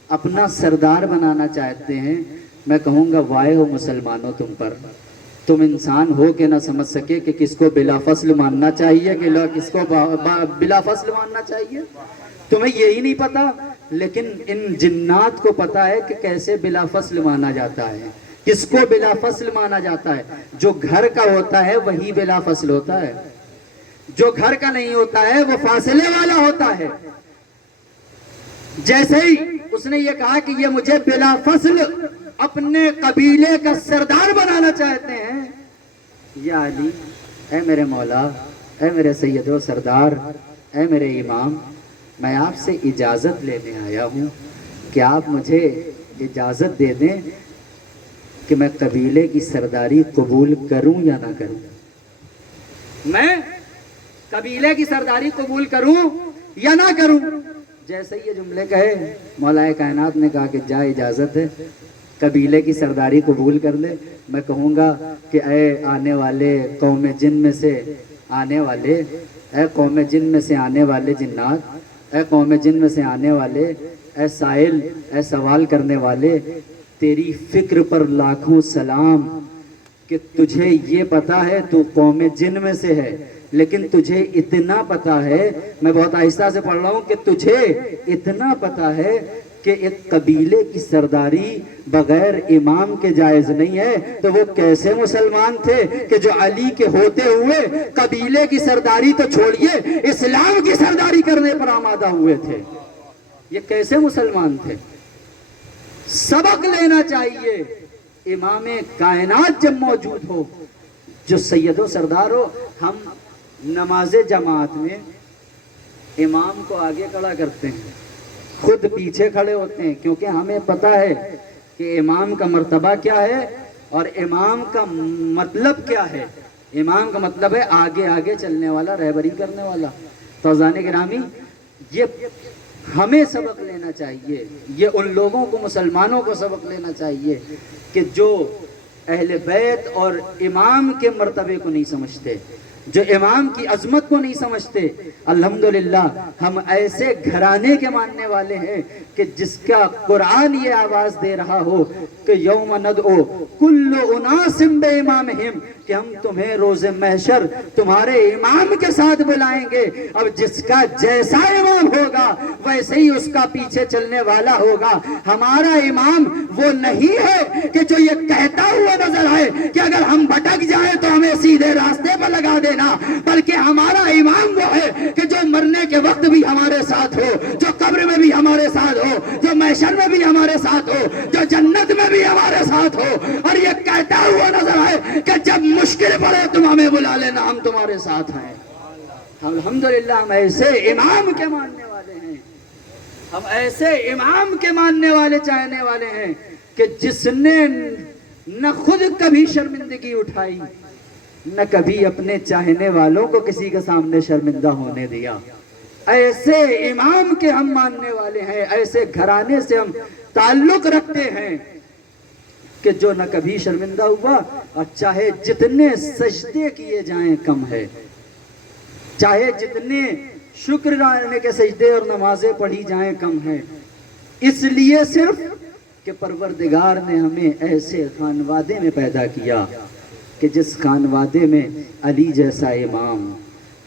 اپنا سردار بنانا چاہتے ہیں۔ میں کہوں گا وائے ہو مسلمانوں تم پر، تم انسان ہو کے نہ سمجھ سکے کہ کس کو بلا فصل ماننا چاہیے کہ کس کو بلا فصل ماننا چاہیے. تمہیں یہی نہیں پتا، لیکن ان جنات کو پتا ہے کہ کیسے بلا فصل مانا جاتا ہے، کس کو بلا فصل مانا جاتا ہے. جو گھر کا ہوتا ہے وہی بلا فصل ہوتا ہے، جو گھر کا نہیں ہوتا ہے وہ فاصلے والا ہوتا ہے. جیسے ہی اس نے یہ کہا کہ یہ مجھے بلا فصل اپنے قبیلے کا سردار بنانا چاہتے ہیں، یا علی اے میرے مولا، اے میرے سید و سردار، اے میرے امام، میں آپ سے اجازت لینے آیا ہوں کہ آپ مجھے اجازت دے دیں کہ میں قبیلے کی سرداری قبول کروں یا نہ کروں. میں قبیلے کی سرداری قبول کروں یا نہ کروں. جیسے یہ جملے کہے مولا کائنات نے کہا کہ جا اجازت ہے، قبیلے کی سرداری قبول کر لے. میں کہوں گا کہ اے آنے والے قوم جن میں سے آنے والے، اے قوم جن میں سے آنے والے جنات، اے قوم جن میں سے آنے والے، اے سائل، اے سوال کرنے والے، تیری فکر پر لاکھوں سلام کہ تجھے یہ پتا ہے تو قوم جن میں سے ہے، لیکن تجھے اتنا پتا ہے، میں بہت آہستہ سے پڑھ رہا ہوں، کہ تجھے اتنا پتا ہے کہ ایک قبیلے کی سرداری بغیر امام کے جائز نہیں ہے. تو وہ کیسے مسلمان تھے کہ جو علی کے ہوتے ہوئے قبیلے کی سرداری تو چھوڑیے اسلام کی سرداری کرنے پر آمادہ ہوئے تھے؟ یہ کیسے مسلمان تھے؟ سبق لینا چاہیے. امام کائنات جب موجود ہو، جو سید و سردار ہو، ہم نماز جماعت میں امام کو آگے کھڑا کرتے ہیں، خود پیچھے کھڑے ہوتے ہیں، کیونکہ ہمیں پتا ہے کہ امام کا مرتبہ کیا ہے اور امام کا مطلب کیا ہے. امام کا مطلب ہے آگے آگے چلنے والا، رہبری کرنے والا. تو عزیزان گرامی، یہ ہمیں سبق لینا چاہیے، یہ ان لوگوں کو، مسلمانوں کو سبق لینا چاہیے کہ جو اہل بیت اور امام کے مرتبے کو نہیں سمجھتے، جو امام کی عظمت کو نہیں سمجھتے. الحمدللہ ہم ایسے گھرانے کے ماننے والے ہیں کہ جس کا قرآن یہ آواز دے رہا ہو کہ یوم ندعو کل اناس بامامہم، کہ ہم تمہیں روز محشر تمہارے امام کے ساتھ بلائیں گے. اب جس کا جیسا امام ہوگا ویسے ہی اس کا پیچھے چلنے والا ہوگا. ہمارا امام وہ نہیں ہے کہ جو یہ کہتا ہوا نظر آئے کہ اگر ہم بھٹک جائیں تو ہمیں سیدھے راستے پر لگا دینا، بلکہ ہمارا امام وہ ہے کہ جو مرنے کے وقت بھی ہمارے ساتھ ہو، جو قبر میں بھی ہمارے ساتھ ہو، جو محشر میں بھی ہمارے ساتھ ہو، جو جنت میں بھی ہمارے ساتھ ہو، اور یہ کہتا ہوا نظر آئے کہ جب مشکل پڑے تم ہمیں بلا لینا، ہم تمہارے ساتھ ہیں. الحمدللہ ہم ایسے امام کے ماننے والے ہیں، ہم ایسے امام کے ماننے والے، چاہنے والے ہیں کہ جس نے نہ خود کبھی شرمندگی اٹھائی، نہ کبھی اپنے چاہنے والوں کو کسی کے سامنے شرمندہ ہونے دیا. ایسے امام کے ہم ماننے والے ہیں، ایسے گھرانے سے ہم تعلق رکھتے ہیں کہ جو نہ کبھی شرمندہ ہوا، اور چاہے جتنے سجدے کیے جائیں کم ہے، چاہے جتنے شکرانے کے سجدے اور نمازیں پڑھی جائیں کم ہے، اس لیے صرف کہ پروردگار نے ہمیں ایسے خانوادے میں پیدا کیا کہ جس خانوادے میں علی جیسا امام،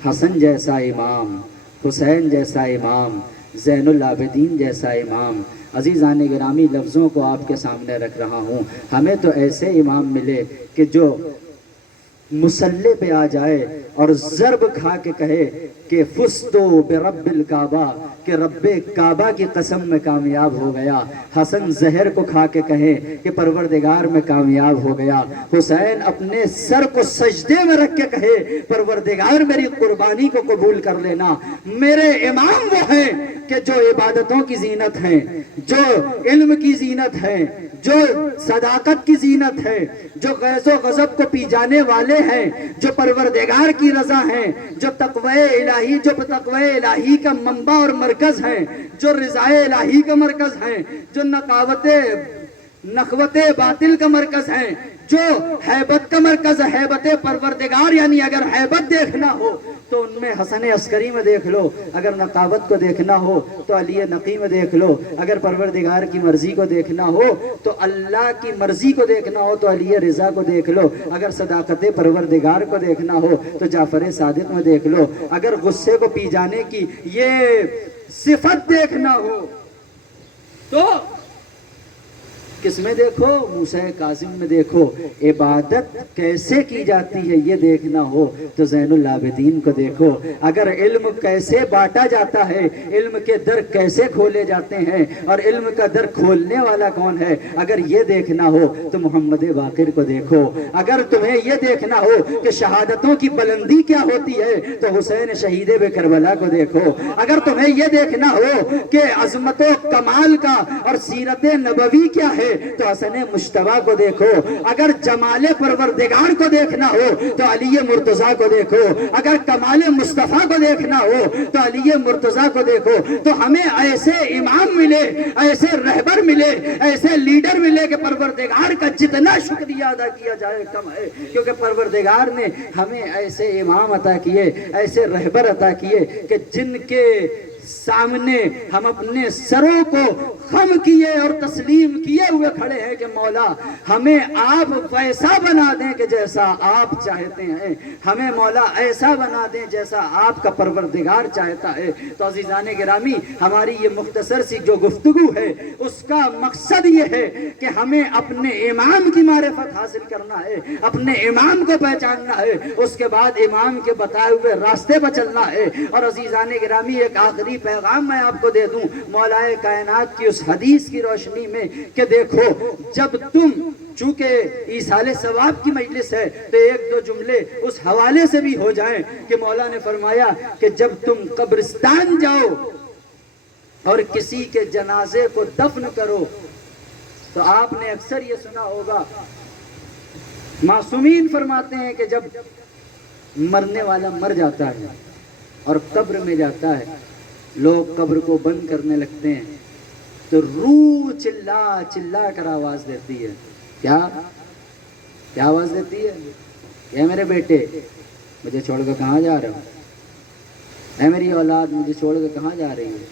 حسن جیسا امام، حسین جیسا امام، زین العابدین جیسا امام. عزیزان گرامی، لفظوں کو آپ کے سامنے رکھ رہا ہوں. ہمیں تو ایسے امام ملے کہ جو مسلح پہ آ جائے اور ضرب کھا کے کہے کہ فستو برب الکعبہ، کہ رب کعبہ کی قسم میں کامیاب ہو گیا. حسن زہر کو کھا کے کہے کہ پروردگار میں کامیاب ہو گیا. حسین اپنے سر کو سجدے میں رکھ کے کہے پروردگار میری قربانی کو قبول کر لینا. میرے امام وہ ہیں کہ جو عبادتوں کی زینت ہیں، جو علم کی زینت ہیں، جو صداقت کی زینت ہے، جو غیظ و غضب کو پی جانے والے ہیں، جو پروردگار کی رضا ہیں، جو تقوی الہی، جو تقوی الہی کا منبع اور مرکز ہیں، جو رضا الہی کا مرکز ہیں، جو نخوت باطل کا مرکز ہیں، جو حیبت کا مرکز ہے، حیبت پروردگار. یعنی اگر حیبت دیکھنا ہو تو ان میں حسن عسکری میں دیکھ لو، اگر نقابت کو دیکھنا ہو تو علی نقی میں دیکھ لو، اگر پروردگار کی مرضی کو دیکھنا ہو تو اللہ کی مرضی کو دیکھنا ہو تو علی رضا کو دیکھ لو، اگر صداقت پروردگار کو دیکھنا ہو تو جعفر صادق میں دیکھ لو، اگر غصے کو پی جانے کی یہ صفت دیکھنا ہو تو کس میں دیکھو؟ موسیٰ کاظم میں دیکھو۔ عبادت کیسے کی جاتی ہے یہ دیکھنا ہو تو زین العابدین کو دیکھو۔ اگر علم کیسے بانٹا جاتا ہے، علم کے در کیسے کھولے جاتے ہیں اور علم کا در کھولنے والا کون ہے، اگر یہ دیکھنا ہو تو محمد باقر کو دیکھو۔ اگر تمہیں یہ دیکھنا ہو کہ شہادتوں کی بلندی کیا ہوتی ہے تو حسین شہید کربلا کو دیکھو۔ اگر تمہیں یہ دیکھنا ہو کہ عظمت و کمال کا اور سیرت نبوی کیا ہے تو حسن مجتبیٰ کو دیکھو۔ اگر جمال پروردگار کو دیکھنا ہو تو علی مرتضیٰ کو دیکھو۔ اگر کمال مصطفیٰ کو دیکھنا ہو تو علی مرتضیٰ کو دیکھو۔ تو ہمیں ایسے امام ملے، ایسے رہبر ملے، ایسے لیڈر ملے کہ پروردگار کا جتنا شکریہ ادا کیا جائے کم ہے، کیونکہ پروردگار نے ہمیں ایسے امام عطا کیے، ایسے رہبر عطا کیے کہ جن کے سامنے ہم اپنے سروں کو خم کیے اور تسلیم کیے ہوئے کھڑے ہیں کہ مولا ہمیں آپ ویسا بنا دیں کہ جیسا آپ چاہتے ہیں، ہمیں مولا ایسا بنا دیں جیسا آپ کا پروردگار چاہتا ہے۔ تو عزیزان گرامی، ہماری یہ مختصر سی جو گفتگو ہے اس کا مقصد یہ ہے کہ ہمیں اپنے امام کی معرفت حاصل کرنا ہے، اپنے امام کو پہچاننا ہے، اس کے بعد امام کے بتائے ہوئے راستے پر چلنا ہے۔ اور عزیزان گرامی، ایک آخری پیغام میں آپ کو دے دوں مولا کائنات کی اس حدیث کی روشنی میں کہ دیکھو، جب تم، چونکہ ایصال ثواب کی مجلس ہے تو ایک دو جملے اس حوالے سے بھی ہو جائیں کہ مولا نے فرمایا کہ جب تم قبرستان جاؤ اور کسی کے جنازے کو دفن کرو تو آپ نے اکثر یہ سنا ہوگا، معصومین فرماتے ہیں کہ جب مرنے والا مر جاتا ہے اور قبر میں جاتا ہے، لوگ قبر کو بند کرنے لگتے ہیں تو روح چلا چلا کر آواز دیتی ہے۔ کیا آواز دیتی ہے؟ اے میرے بیٹے، مجھے چھوڑ کر کہاں جا رہا ہوں؟ اے میری اولاد، مجھے چھوڑ کر کہاں جا رہی ہے؟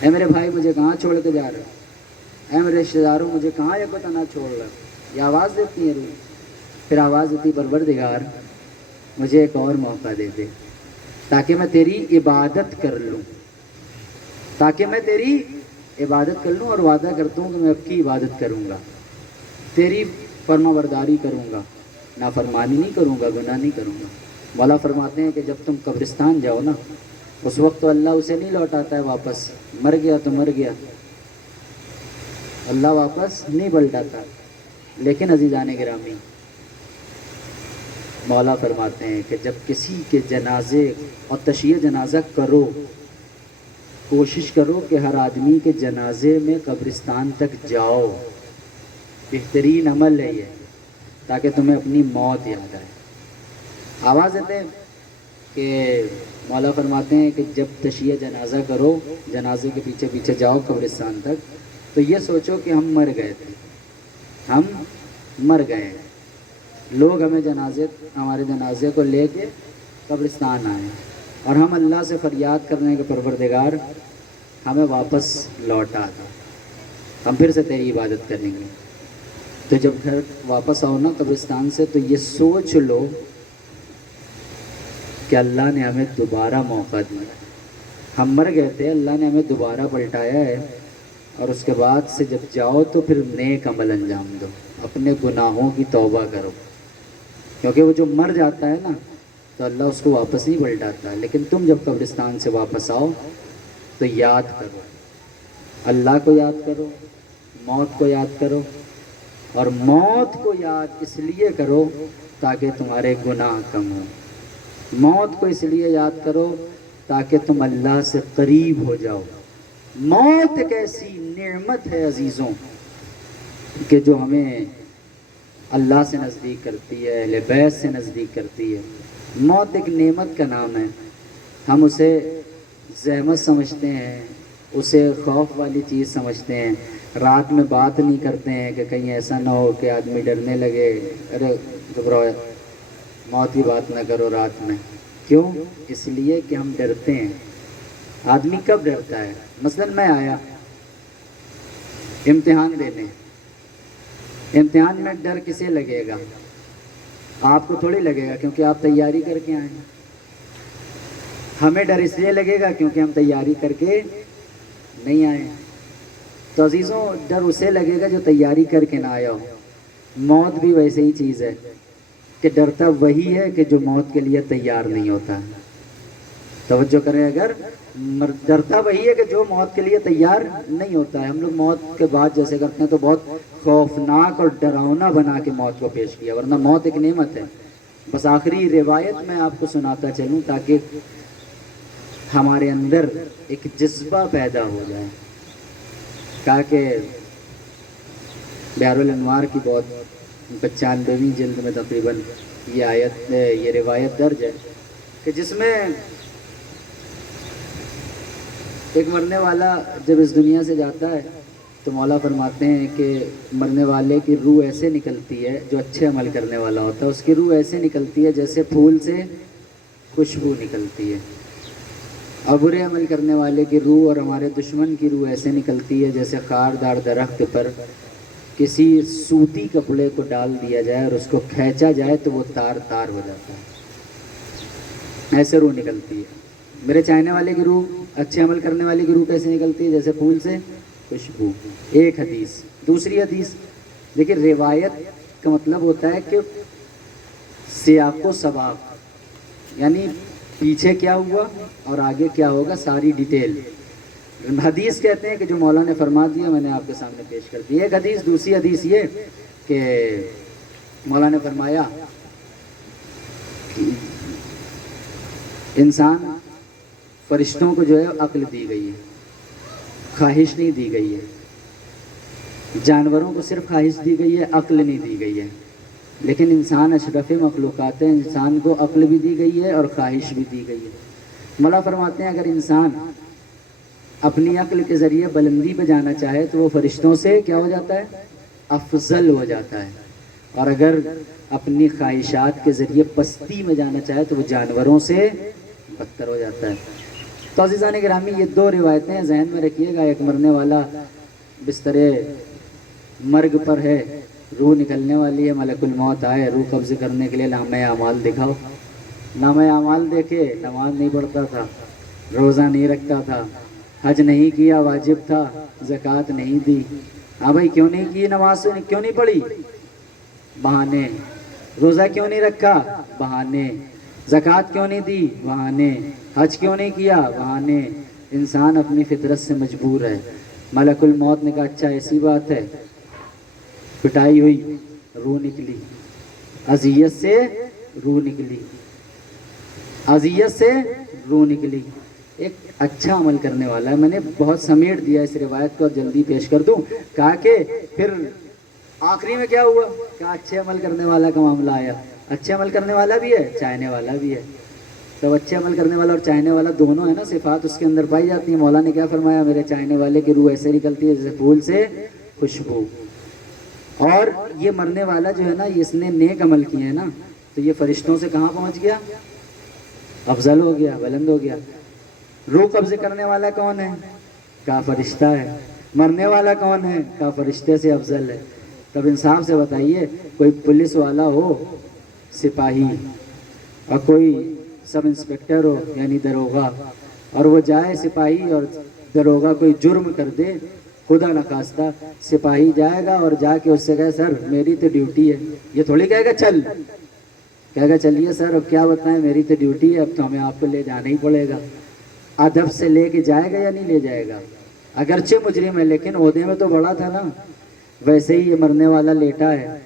اے میرے بھائی، مجھے کہاں چھوڑ کے جا رہا ہے؟ اے میرے رشتہ داروں، مجھے کہاں یہ پتہ نہ چھوڑ رہا؟ یہ آواز دیتی ہے روح۔ پھر آواز دیتی، پروردگار مجھے ایک اور موقع دے دے تاکہ میں تیری عبادت کر لوں، تاکہ میں تیری عبادت کر لوں، اور وعدہ کرتا ہوں کہ میں اب کی عبادت کروں گا، تیری فرما برداری کروں گا، نافرمانی نہیں کروں گا، گناہ نہیں کروں گا۔ مولا فرماتے ہیں کہ جب تم قبرستان جاؤ نا، اس وقت تو اللہ اسے نہیں لوٹاتا ہے واپس، مر گیا تو مر گیا، اللہ واپس نہیں پلٹاتا۔ لیکن عزیزان گرامی، مولا فرماتے ہیں کہ جب کسی کے جنازے اور تشییع جنازہ کرو، کوشش کرو کہ ہر آدمی کے جنازے میں قبرستان تک جاؤ، بہترین عمل ہے یہ، تاکہ تمہیں اپنی موت یاد آئے۔ آواز دیتے ہیں کہ مولا فرماتے ہیں کہ جب تشییع جنازہ کرو، جنازے کے پیچھے پیچھے جاؤ قبرستان تک، تو یہ سوچو کہ ہم مر گئے تھے، ہم مر گئے ہیں، لوگ ہمارے جنازے کو لے کے قبرستان آئے اور ہم اللہ سے فریاد کر رہے ہیں کہ پروردگار ہمیں واپس لوٹا دو، ہم پھر سے تیری عبادت کریں گے۔ تو جب گھر واپس آؤ نا قبرستان سے، تو یہ سوچ لو کہ اللہ نے ہمیں دوبارہ موقع دیا، ہم مر گئے تھے، اللہ نے ہمیں دوبارہ پلٹایا ہے، اور اس کے بعد سے جب جاؤ تو پھر نیک عمل انجام دو، اپنے گناہوں کی توبہ کرو، کیونکہ وہ جو مر جاتا ہے نا تو اللہ اس کو واپس نہیں پلٹاتا، لیکن تم جب قبرستان سے واپس آؤ تو یاد کرو، اللہ کو یاد کرو، موت کو یاد کرو، اور موت کو یاد اس لیے کرو تاکہ تمہارے گناہ کم ہوں، موت کو اس لیے یاد کرو تاکہ تم اللہ سے قریب ہو جاؤ۔ موت ایک ایسی نعمت ہے عزیزوں کہ جو ہمیں اللہ سے نزدیک کرتی ہے، اہل بیت سے نزدیک کرتی ہے۔ موت ایک نعمت کا نام ہے، ہم اسے زحمت سمجھتے ہیں، اسے خوف والی چیز سمجھتے ہیں، رات میں بات نہیں کرتے ہیں کہ کہیں ایسا نہ ہو کہ آدمی ڈرنے لگے، ارے گھبراؤ، موت کی بات نہ کرو رات میں، کیوں؟ اس لیے کہ ہم ڈرتے ہیں۔ آدمی کب ڈرتا ہے؟ مثلا میں آیا امتحان دینے، امتحان میں ڈر کسے لگے گا؟ آپ کو تھوڑی لگے گا، کیونکہ آپ تیاری کر کے آئے ہیں۔ ہمیں ڈر اس لیے لگے گا کیونکہ ہم تیاری کر کے نہیں آئے ہیں۔ تو عزیزوں، ڈر اسے لگے گا جو تیاری کر کے نہ آیا ہو۔ موت بھی ویسے ہی چیز ہے کہ ڈرتا وہی ہے کہ جو موت کے لیے تیار نہیں ہوتا۔ توجہ کریں، اگر ڈرتا وہی ہے کہ جو موت کے لیے تیار نہیں ہوتا ہے۔ ہم لوگ موت کے بعد جیسے کرتے ہیں تو بہت خوفناک اور ڈراؤنا بنا کے موت کو پیش کیا، ورنہ موت ایک نعمت ہے۔ بس آخری روایت میں آپ کو سناتا چلوں تاکہ ہمارے اندر ایک جذبہ پیدا ہو جائے۔ کہا کہ بحر الانوار کی بہت 95ویں جلد میں تقریباً یہ روایت درج ہے کہ جس میں ایک مرنے والا جب اس دنیا سے جاتا ہے تو مولا فرماتے ہیں کہ مرنے والے کی روح ایسے نکلتی ہے، جو اچھے عمل کرنے والا ہوتا ہے اس کی روح ایسے نکلتی ہے جیسے پھول سے خوشبو نکلتی ہے، اور برے عمل کرنے والے کی روح اور ہمارے دشمن کی روح ایسے نکلتی ہے جیسے خاردار درخت پر کسی سوتی کپڑے کو ڈال دیا جائے اور اس کو کھینچا جائے تو وہ تار تار ہو جاتا ہے۔ ایسے روح نکلتی ہے۔ میرے چاہنے والے کی روح، اچھے عمل کرنے والے کی روح کیسے نکلتی ہے؟ جیسے پھول سے خوشبو۔ ایک حدیث۔ دوسری حدیث دیکھیے، روایت کا مطلب ہوتا ہے کہ سیاق و سباق، یعنی پیچھے کیا ہوا اور آگے کیا ہوگا، ساری ڈیٹیل۔ حدیث کہتے ہیں کہ جو مولا نے فرما دیا میں نے آپ کے سامنے پیش کر دی۔ ایک حدیث۔ دوسری حدیث یہ کہ مولا نے فرمایا کہ انسان، فرشتوں کو جو ہے عقل دی گئی ہے، خواہش نہیں دی گئی ہے۔ جانوروں کو صرف خواہش دی گئی ہے، عقل نہیں دی گئی ہے۔ لیکن انسان اشرف مخلوقات ہے، انسان کو عقل بھی دی گئی ہے اور خواہش بھی دی گئی ہے۔ مولا فرماتے ہیں اگر انسان اپنی عقل کے ذریعے بلندی پہ جانا چاہے تو وہ فرشتوں سے کیا ہو جاتا ہے؟ افضل ہو جاتا ہے، اور اگر اپنی خواہشات کے ذریعے پستی میں جانا چاہے تو وہ جانوروں سے بدتر ہو جاتا ہے۔ تو عزیزان گرامی، یہ دو روایتیں ذہن میں رکھیے گا۔ ایک مرنے والا بستر مرگ پر ہے، روح نکلنے والی ہے، ملک الموت آئے روح قبض کرنے کے لیے، نامہ اعمال دکھاؤ۔ نامہ اعمال دیکھے، نماز نہیں پڑھتا تھا، روزہ نہیں رکھتا تھا، حج نہیں کیا واجب تھا، زکوٰۃ نہیں دی۔ ہاں بھائی، کیوں نہیں کی نماز؟ کیوں نہیں پڑھی؟ بہانے۔ روزہ کیوں نہیں رکھا؟ بہانے۔ زکوٰۃ کیوں نہیں دی؟ بہانے۔ حج کیوں نہیں کیا؟ بہانے۔ انسان اپنی فطرت سے مجبور ہے۔ ملک الموت نے کہا اچھا ایسی بات ہے، پٹائی ہوئی، روح نکلی، اذیت سے روح نکلی، اذیت سے روح نکلی۔ ایک اچھا عمل کرنے والا ہے، میں نے بہت سمیٹ دیا اس روایت کو اور جلدی پیش کر دوں۔ کہا کہ پھر آخری میں کیا ہوا؟ کہا اچھے عمل کرنے والا کا معاملہ آیا۔ اچھے عمل کرنے والا بھی ہے، چاہنے والا بھی ہے۔ تو اچھے عمل کرنے والا اور چاہنے والا دونوں ہے نا، صفات اس کے اندر پائی جاتی ہیں۔ مولا نے کیا فرمایا؟ میرے چاہنے والے کی روح ایسے نکلتی ہے جیسے پھول سے خوشبو۔ اور یہ مرنے والا جو ہے نا، اس نے نیک عمل کیے ہیں نا، تو یہ فرشتوں سے کہاں پہنچ گیا؟ افضل ہو گیا، بلند ہو گیا۔ روح قبض کرنے والا کون ہے؟ کہا فرشتہ ہے۔ مرنے والا کون ہے؟ کہا فرشتے سے افضل ہے۔ تب انصاف سے بتائیے، کوئی پولیس والا ہو، سپاہی، اور کوئی سب انسپکٹر ہو یعنی دروغہ، اور وہ جائے سپاہی اور دروغہ کوئی جرم کر دے، خدا نخواستہ سپاہی جائے گا اور جا کے اس سے کہے سر میری تو ڈیوٹی ہے، یہ تھوڑی کہے گا چل، کہے گا چلیے سر اب کیا بتائیں میری تو ڈیوٹی ہے، اب تو ہمیں آپ کو لے جانا ہی پڑے گا۔ ادب سے لے کے جائے گا یا نہیں لے جائے گا؟ اگرچہ مجرم ہے لیکن عہدے میں تو بڑا تھا نا۔ ویسے ہی یہ مرنے والا لیٹا ہے،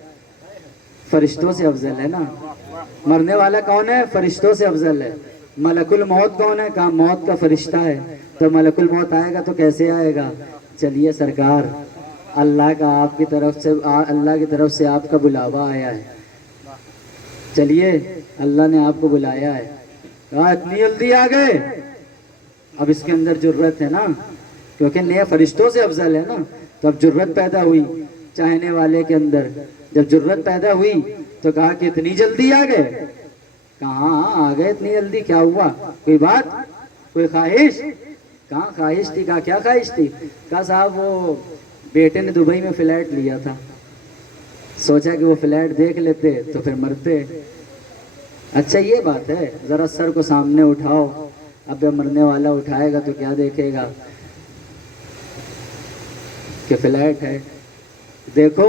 فرشتوں سے افضل ہے نا۔ مرنے والا کون ہے؟ فرشتوں سے افضل ہے۔ ملک الموت کون ہے؟ کہا موت کا فرشتہ ہے۔ تو ملک الموت آئے گا تو کیسے آئے گا؟ چلیے سرکار، اللہ کا آپ کی طرف سے، اللہ کی طرف سے آپ کا بلاوا آیا ہے، چلیے اللہ نے آپ کو بلایا ہے۔ کہا اتنی جلدی آ گئے؟ اب اس کے اندر جرت ہے نا، کیونکہ نئے فرشتوں سے افضل ہے نا، تو اب جرت پیدا ہوئی چاہنے والے کے اندر۔ جب جرت پیدا ہوئی تو کہا کہ اتنی جلدی آ گئے؟ کہاں آ گئے اتنی جلدی؟ کیا ہوا؟ کوئی بات، کوئی خواہش؟ کہاں خواہش تھی؟ کہا کیا خواہش تھی؟ کہا صاحب وہ بیٹے نے دبئی میں فلیٹ لیا تھا، سوچا کہ وہ فلیٹ دیکھ لیتے تو پھر مرتے۔ اچھا یہ بات ہے، ذرا سر کو سامنے اٹھاؤ، اب جب مرنے والا اٹھائے گا تو کیا دیکھے گا کہ فلیٹ ہے۔ دیکھو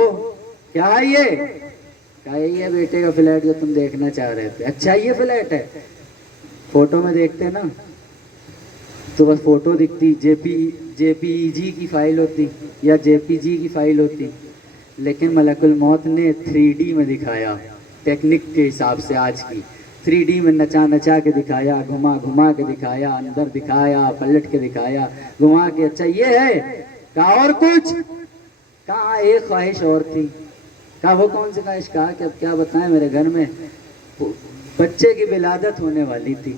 کیا ہے یہ؟ کہا یہی ہے بیٹے کا فلیٹ جو تم دیکھنا چاہ رہے تھے۔ اچھا یہ فلیٹ ہے؟ فوٹو میں دیکھتے نا تو بس فوٹو دکھتی، جے پی جی کی فائل ہوتی یا جے پی جی کی فائل ہوتی، لیکن ملک الموت نے 3D میں دکھایا، ٹیکنک کے حساب سے آج کی 3D میں نچا نچا کے دکھایا، گھما گھما کے دکھایا، اندر دکھایا، پلٹ کے دکھایا، گھما کے۔ اچھا یہ ہے؟ کہا اور کچھ؟ کہا ایک خواہش اور تھی۔ کہا وہ کون سی خواہش؟ کہا کہ اب کیا بتائیں، میرے گھر میں بچے کی ولادت ہونے والی تھی۔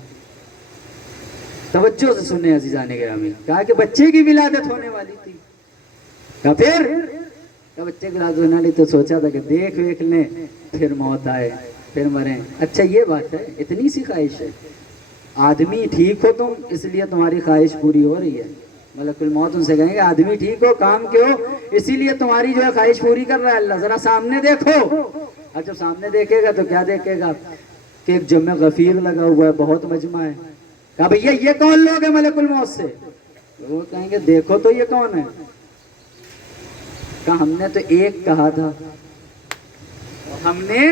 توجہ سے سنیں عزیزان گرامی، کہا کہ بچے کی ولادت ہونے والی تھی۔ کہا پھر؟ کہا بچے کی ولادت ہونے والی تو سوچا تھا کہ دیکھ ویکھ لیں، پھر موت آئے، پھر مریں۔ اچھا یہ بات ہے، اتنی سی خواہش ہے؟ آدمی ٹھیک ہو تم، اس لیے تمہاری خواہش پوری ہو رہی ہے۔ ملک الموت ان سے کہیں گے آدمی ٹھیک ہو، کام کے ہو، اسی لیے تمہاری جو ہے خواہش پوری کر رہا ہے اللہ، ذرا سامنے دیکھو۔ اور جب سامنے دیکھے گا تو کیا دیکھے گا کہ ایک جمع غفیر لگا ہوا ہے، بہت مجمع ہے۔ کہا بھیا یہ کون لوگ ہیں ملک الموت سے؟ وہ کہیں گے دیکھو تو یہ کون ہے؟ کہا ہم نے تو ایک کہا تھا، ہم نے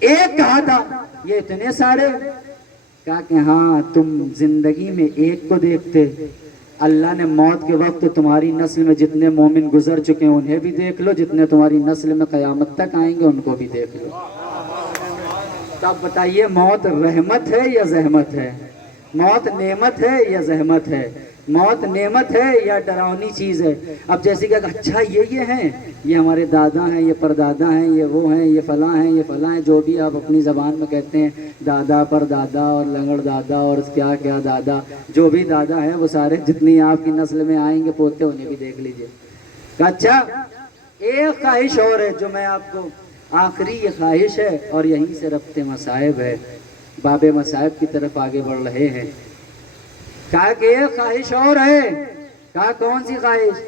ایک کہا تھا، یہ اتنے سارے؟ کہا کہ ہاں تم زندگی میں ایک کو دیکھتے، اللہ نے موت کے وقت تمہاری نسل میں جتنے مومن گزر چکے ہیں انہیں بھی دیکھ لو، جتنے تمہاری نسل میں قیامت تک آئیں گے ان کو بھی دیکھ لو۔ تو اب بتائیے موت رحمت ہے یا زحمت ہے؟ موت نعمت ہے یا زحمت ہے؟ موت نعمت ہے یا ڈراؤنی چیز ہے؟ اب جیسے کہ اچھا یہ ہیں، یہ ہمارے دادا ہیں، یہ پردادا ہیں، یہ وہ ہیں، یہ فلاں ہیں، یہ فلاں ہیں، جو بھی آپ اپنی زبان میں کہتے ہیں، دادا پردادا اور لنگڑ دادا اور کیا کیا دادا، جو بھی دادا ہیں وہ سارے جتنی آپ کی نسل میں آئیں گے پوتے انہیں بھی دیکھ لیجئے۔ اچھا ایک خواہش اور ہے جو میں آپ کو، آخری یہ خواہش ہے اور یہیں سے ربط مصائب ہے، باب مصائب کی طرف آگے بڑھ رہے ہیں۔ کہا کہ ایک خواہش اور ہے۔ کہا کون سی خواہش؟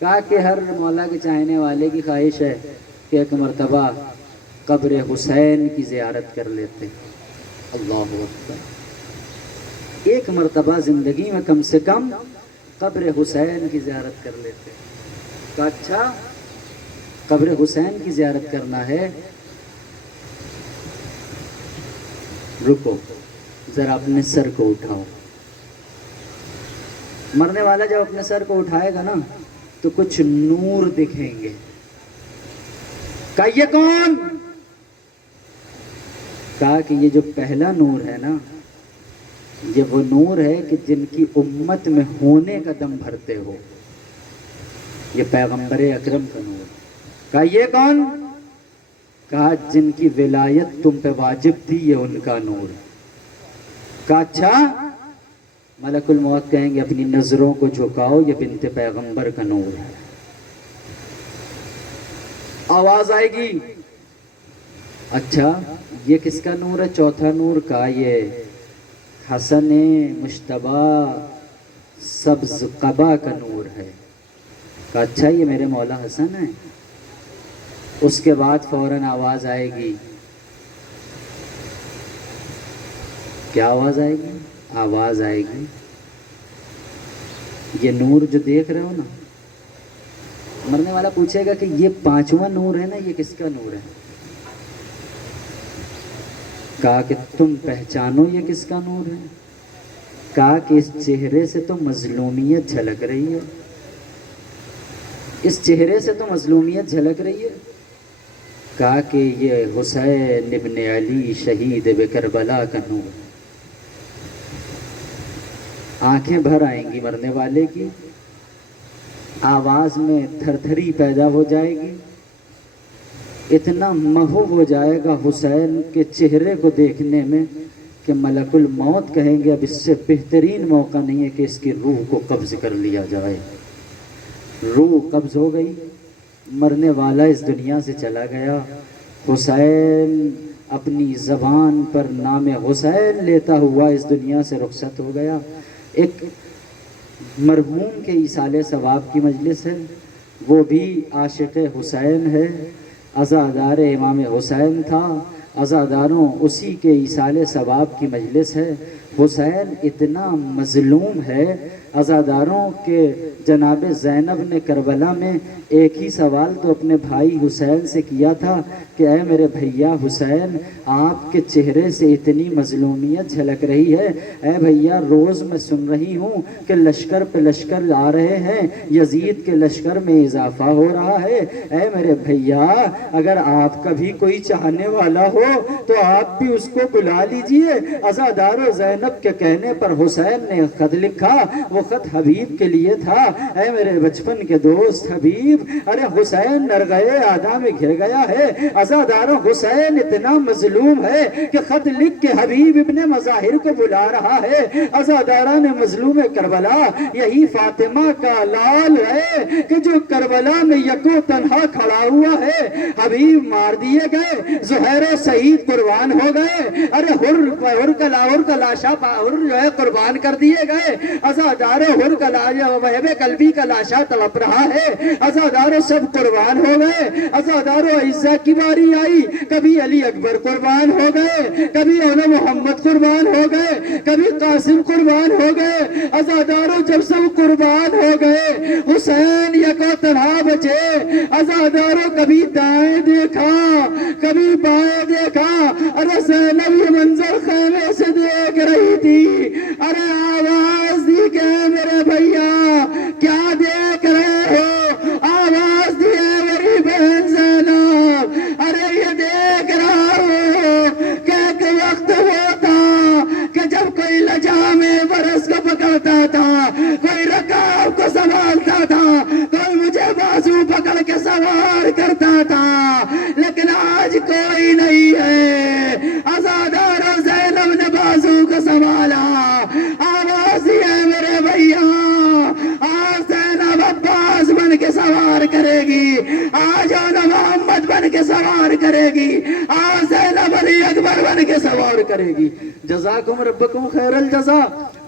کہا کہ ہر مولا کے چاہنے والے کی خواہش ہے کہ ایک مرتبہ قبر حسین کی زیارت کر لیتے۔ اللہ اکبر، ایک مرتبہ زندگی میں کم سے کم قبر حسین کی زیارت کر لیتے۔ کہا اچھا قبر حسین کی زیارت کرنا ہے، رکو ذرا اپنے سر کو اٹھاؤ۔ مرنے والا جب اپنے سر کو اٹھائے گا نا تو کچھ نور دکھیں گے۔ کہا یہ کون؟ کہا کہ یہ جو پہلا نور ہے نا، یہ وہ نور ہے کہ جن کی امت میں ہونے کا دم بھرتے ہو، یہ پیغمبر اکرم کا نور۔ کہا یہ کون؟ کہا جن کی ولایت تم پہ واجب تھی، یہ ان کا نور۔ کہا اچھا؟ ملک الموت کہیں گے اپنی نظروں کو جھکاؤ، یہ بنت پیغمبر کا نور ہے۔ آواز آئے گی اچھا یہ کس کا نور ہے؟ چوتھا نور کا یہ حسن مشتبہ سبز قبا کا نور ہے۔ کہا اچھا یہ میرے مولا حسن ہے؟ اس کے بعد فوراً آواز آئے گی، کیا آواز آئے گی؟ آواز آئے گی یہ نور جو دیکھ رہے ہو نا، مرنے والا پوچھے گا کہ یہ پانچواں نور ہے نا، یہ کس کا نور ہے؟ کہا کہ تم پہچانو یہ کس کا نور ہے؟ کہا کہ اس چہرے سے تو مظلومیت جھلک رہی ہے، اس چہرے سے تو مظلومیت جھلک رہی ہے۔ کہا کہ یہ حسین ابن علی شہید بکربلا کا نور ہے۔ آنکھیں بھر آئیں گی مرنے والے کی، آواز میں تھر تھری پیدا ہو جائے گی، اتنا محو ہو جائے گا حسین کے چہرے کو دیکھنے میں کہ ملک الموت کہیں گے اب اس سے بہترین موقع نہیں ہے کہ اس کی روح کو قبض کر لیا جائے۔ روح قبض ہو گئی، مرنے والا اس دنیا سے چلا گیا، حسین اپنی زبان پر نام حسین لیتا ہوا اس دنیا سے رخصت ہو گیا۔ ایک مرحوم کے ایصال ثواب کی مجلس ہے، وہ بھی عاشق حسین ہے، عزادار امام حسین تھا، عزاداروں اسی کے ایصال ثواب کی مجلس ہے۔ حسین اتنا مظلوم ہے، عزاداروں کے جناب زینب نے کربلا میں ایک ہی سوال تو اپنے بھائی حسین سے کیا تھا کہ اے میرے بھیا حسین، آپ کے چہرے سے اتنی مظلومیت جھلک رہی ہے، اے بھیا روز میں سن رہی ہوں کہ لشکر پہ لشکر آ رہے ہیں، یزید کے لشکر میں اضافہ ہو رہا ہے، اے میرے بھیا اگر آپ کا بھی کوئی چاہنے والا ہو تو آپ بھی اس کو بلا لیجئے۔ عزادار و زینب کے کہنے پر حسین نے خط لکھا، وہ خط حبیب کے لیے تھا۔ اے میرے بچپن کے دوست حبیب، ارے حسین نرغے آدھا میں گر گیا ہے، عزاداروں حسین اتنا مظلوم ہے کہ خط لکھ کے حبیب ابن مظاہر کو بلا رہا ہے۔ عزاداران مظلوم کربلا، یہی فاطمہ کا لال ہے کہ جو کربلا میں یکو تنہا کھڑا ہوا ہے۔ حبیب مار دیے گئے، زہیر و سعید قربان ہو گئے، ارے ہر کا لاشا جو ہے قربان کر دیے گئے۔ عزاداروں ہر کا وہب قلبی کا لاشا تڑپ رہا ہے، عزاداروں سب قربان ہو گئے۔ عزاداروں عزہ کی باری آئی، کبھی علی اکبر قربان ہو گئے، کبھی اونا محمد قربان ہو گئے، کبھی قاسم قربان ہو گئے۔ عزاداروں جب سب قربان ہو گئے، حسین یکو تنہا بچے۔ عزاداروں کبھی دائیں دیکھا، کبھی بائیں دیکھا، ارے زینب یہ منظر خیمے سے دیکھ رہی تھی، ارے آواز دی کہ میرے بھیا کیا دیکھ رہے ہو، آواز دی ہے میری بہن زینب، ارے یہ دیکھ رہا ہو کہ ایک وقت ہوتا کہ جب کوئی لجام برس کو پکڑتا تھا، کوئی رکاب کو سنبھالتا تھا، کوئی مجھے بازو پکڑ کے سوار کرتا تھا، لیکن آج کوئی نہیں ہے۔ عزادار زینب نے بازو کو سنبھالا، آواز دی ہے میرے بھیا آج زینب عباس بن کے سوار کرے گی، آج اونا محمد بن کے سوار کرے گی، آج زینب علی اکبر بن کے سوار کرے گی۔ جزاکم ربکم خیر الجزا۔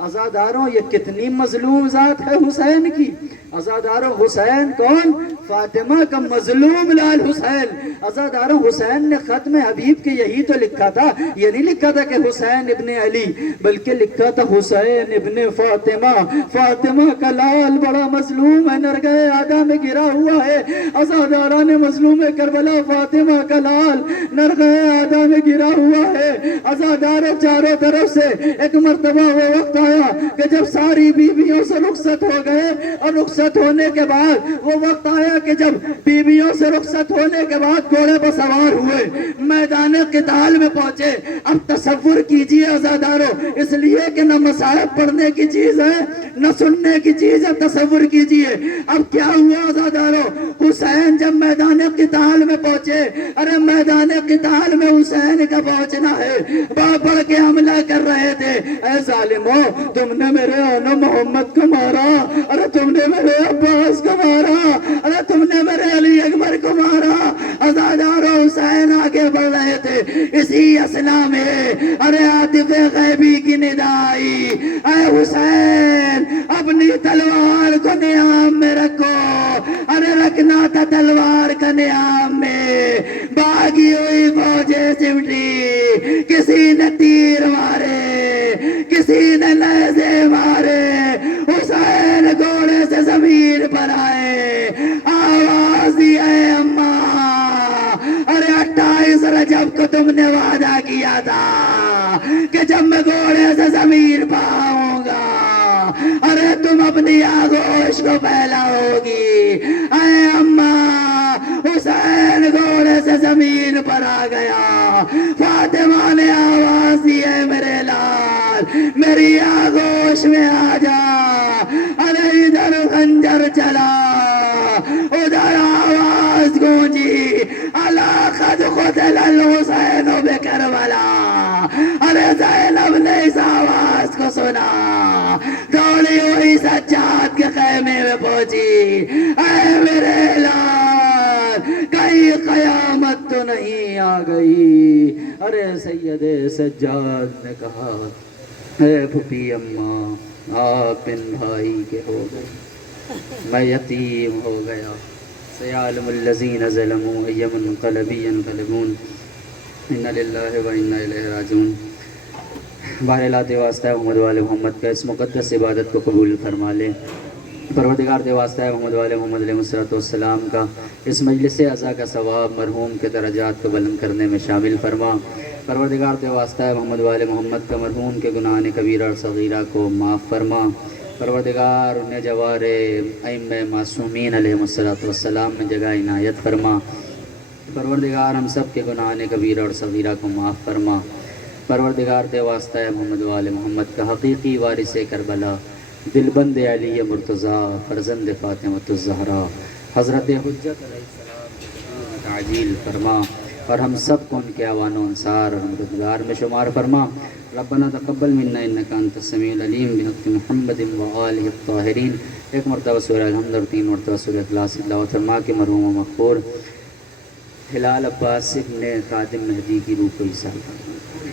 عزاداروں یہ کتنی مظلوم ذات ہے حسین کی۔ عزاداروں حسین کون؟ فاطمہ کا مظلوم لال حسین۔ عزاداروں حسین نے خط میں حبیب کے یہی تو لکھا تھا، یہ نہیں لکھا تھا کہ حسین ابن علی، بلکہ لکھا تھا حسین ابن فاطمہ۔ فاطمہ کا لال بڑا مظلوم ہے، نرگہ آدھا میں گرا ہوا ہے۔ عزاداران مظلوم کربلا، فاطمہ کا لال نرگہ آدھا میں گرا ہوا ہے۔ عزاداروں چاروں طرف سے ایک مرتبہ وہ وقت آیا کہ جب ساری بیویوں سے رخصت ہو گئے، اور رخصت ہونے کے بعد وہ وقت آیا کہ جب بیویوں سے رخصت ہونے کے بعد گھوڑے پر سوار ہوئے، میدان قتال میں پہنچے۔ اب تصور کیجئے عزاداروں، اس لیے کہ نہ مصائب پڑھنے کی چیز ہے نہ سننے کی چیز ہے، تصور کیجئے اب کیا ہوا عزاداروں۔ حسین جب میدان قتال میں پہنچے، ارے میدان قتال میں حسین کا پہنچنا ہے، بڑھ کے حملہ کر رہے تھے۔ اے ظالموں، تم نے میرے اونا محمد کو مارا، ارے تم نے میرے عباس کو مارا، ارے تم نے میرے علی اکبر کو مارا۔ عزاداروں حسین آگے بڑھ رہے تھے، اسی اثنا میں ارے عاطف غیبی کی ندا آئی، اے حسین اپنی تلوار کو نیام میں رکھو، ارے رکھنا تھا تلوار کا نیام میں۔ باغی ہوئی فوجیں سمٹی، کسی نے تیر مارے، کسی نے نیزے مارے، حسین گھوڑے سے زمین پر آئے، آواز دی اے اماں، ارے 28 رجب کو تم نے وعدہ کیا تھا کہ جب میں گھوڑے سے زمین پر آؤں گا، ارے تم اپنی آغوش کو پھیلاؤ گی۔ اے اماں، حسین گھوڑے سے زمین پر آ گیا۔ فاطمہ نے آواز دی ہے میرے لال، میری آغوش میں آ جا، ارے ادھر خنجر چلا، ادھر آواز گونجی، الا قد قتل الحسین بکربلا۔ ارے زینب نے اس آواز کو سنا، دوڑی ہوئی سجاد کے خیمے میں پہنچی، اے میرے لال کہیں قیامت تو نہیں آ گئی؟ ارے سید سجاد نے کہا اے پھپھی اماں آپ ان بھائی کے ہو گئے، میں یتیم ہو گیا، سیعلم الذین ظلموا ای منقلب ینقلبون، انا للہ و انا الیہ راجعون۔ بہر لاتے واسطہ محمد وال محمد کا اس مقدس عبادت کو قبول فرما لے۔ پروردگار دے واسطہ محمد وال محمد علیہ السلام کا اس مجلس عزا کا ثواب مرحوم کے درجات کو بلند کرنے میں شامل فرما۔ پروردگار دے واسطہ محمد وال محمد کا مرحوم کے گناہ کبیرہ اور صغیرہ کو معاف فرما۔ پروردگار انہیں جوار ائمہ معصومین علیہ السلام میں جگہ عنایت فرما۔ پروردگار ہم سب کے گناہ کبیرہ اور صغیرہ کو معاف فرما۔ پروردگار دے واسطہ محمد وال محمد کا حقیقی وارث کربلا، دلبند علی مرتضیٰ، فرزند فاطمۃ الزہرا، حضرت حجت علیہ السلام تعجیل فرما، اور ہم سب کو ان کے اعوان و انصار اور مددگار میں شمار فرما۔ ربنا تقبل منا انک انت السمیع العلیم بحق محمد وآلہ الطاہرین۔ ایک مرتبہ سورہ الحمد اور 3 مرتبہ سورہ اخلاص تلاوت فرما کے مرحوم و مغفور ہلال عباس ابن خادم مہدی کی روح کو عیسیٰ فرما۔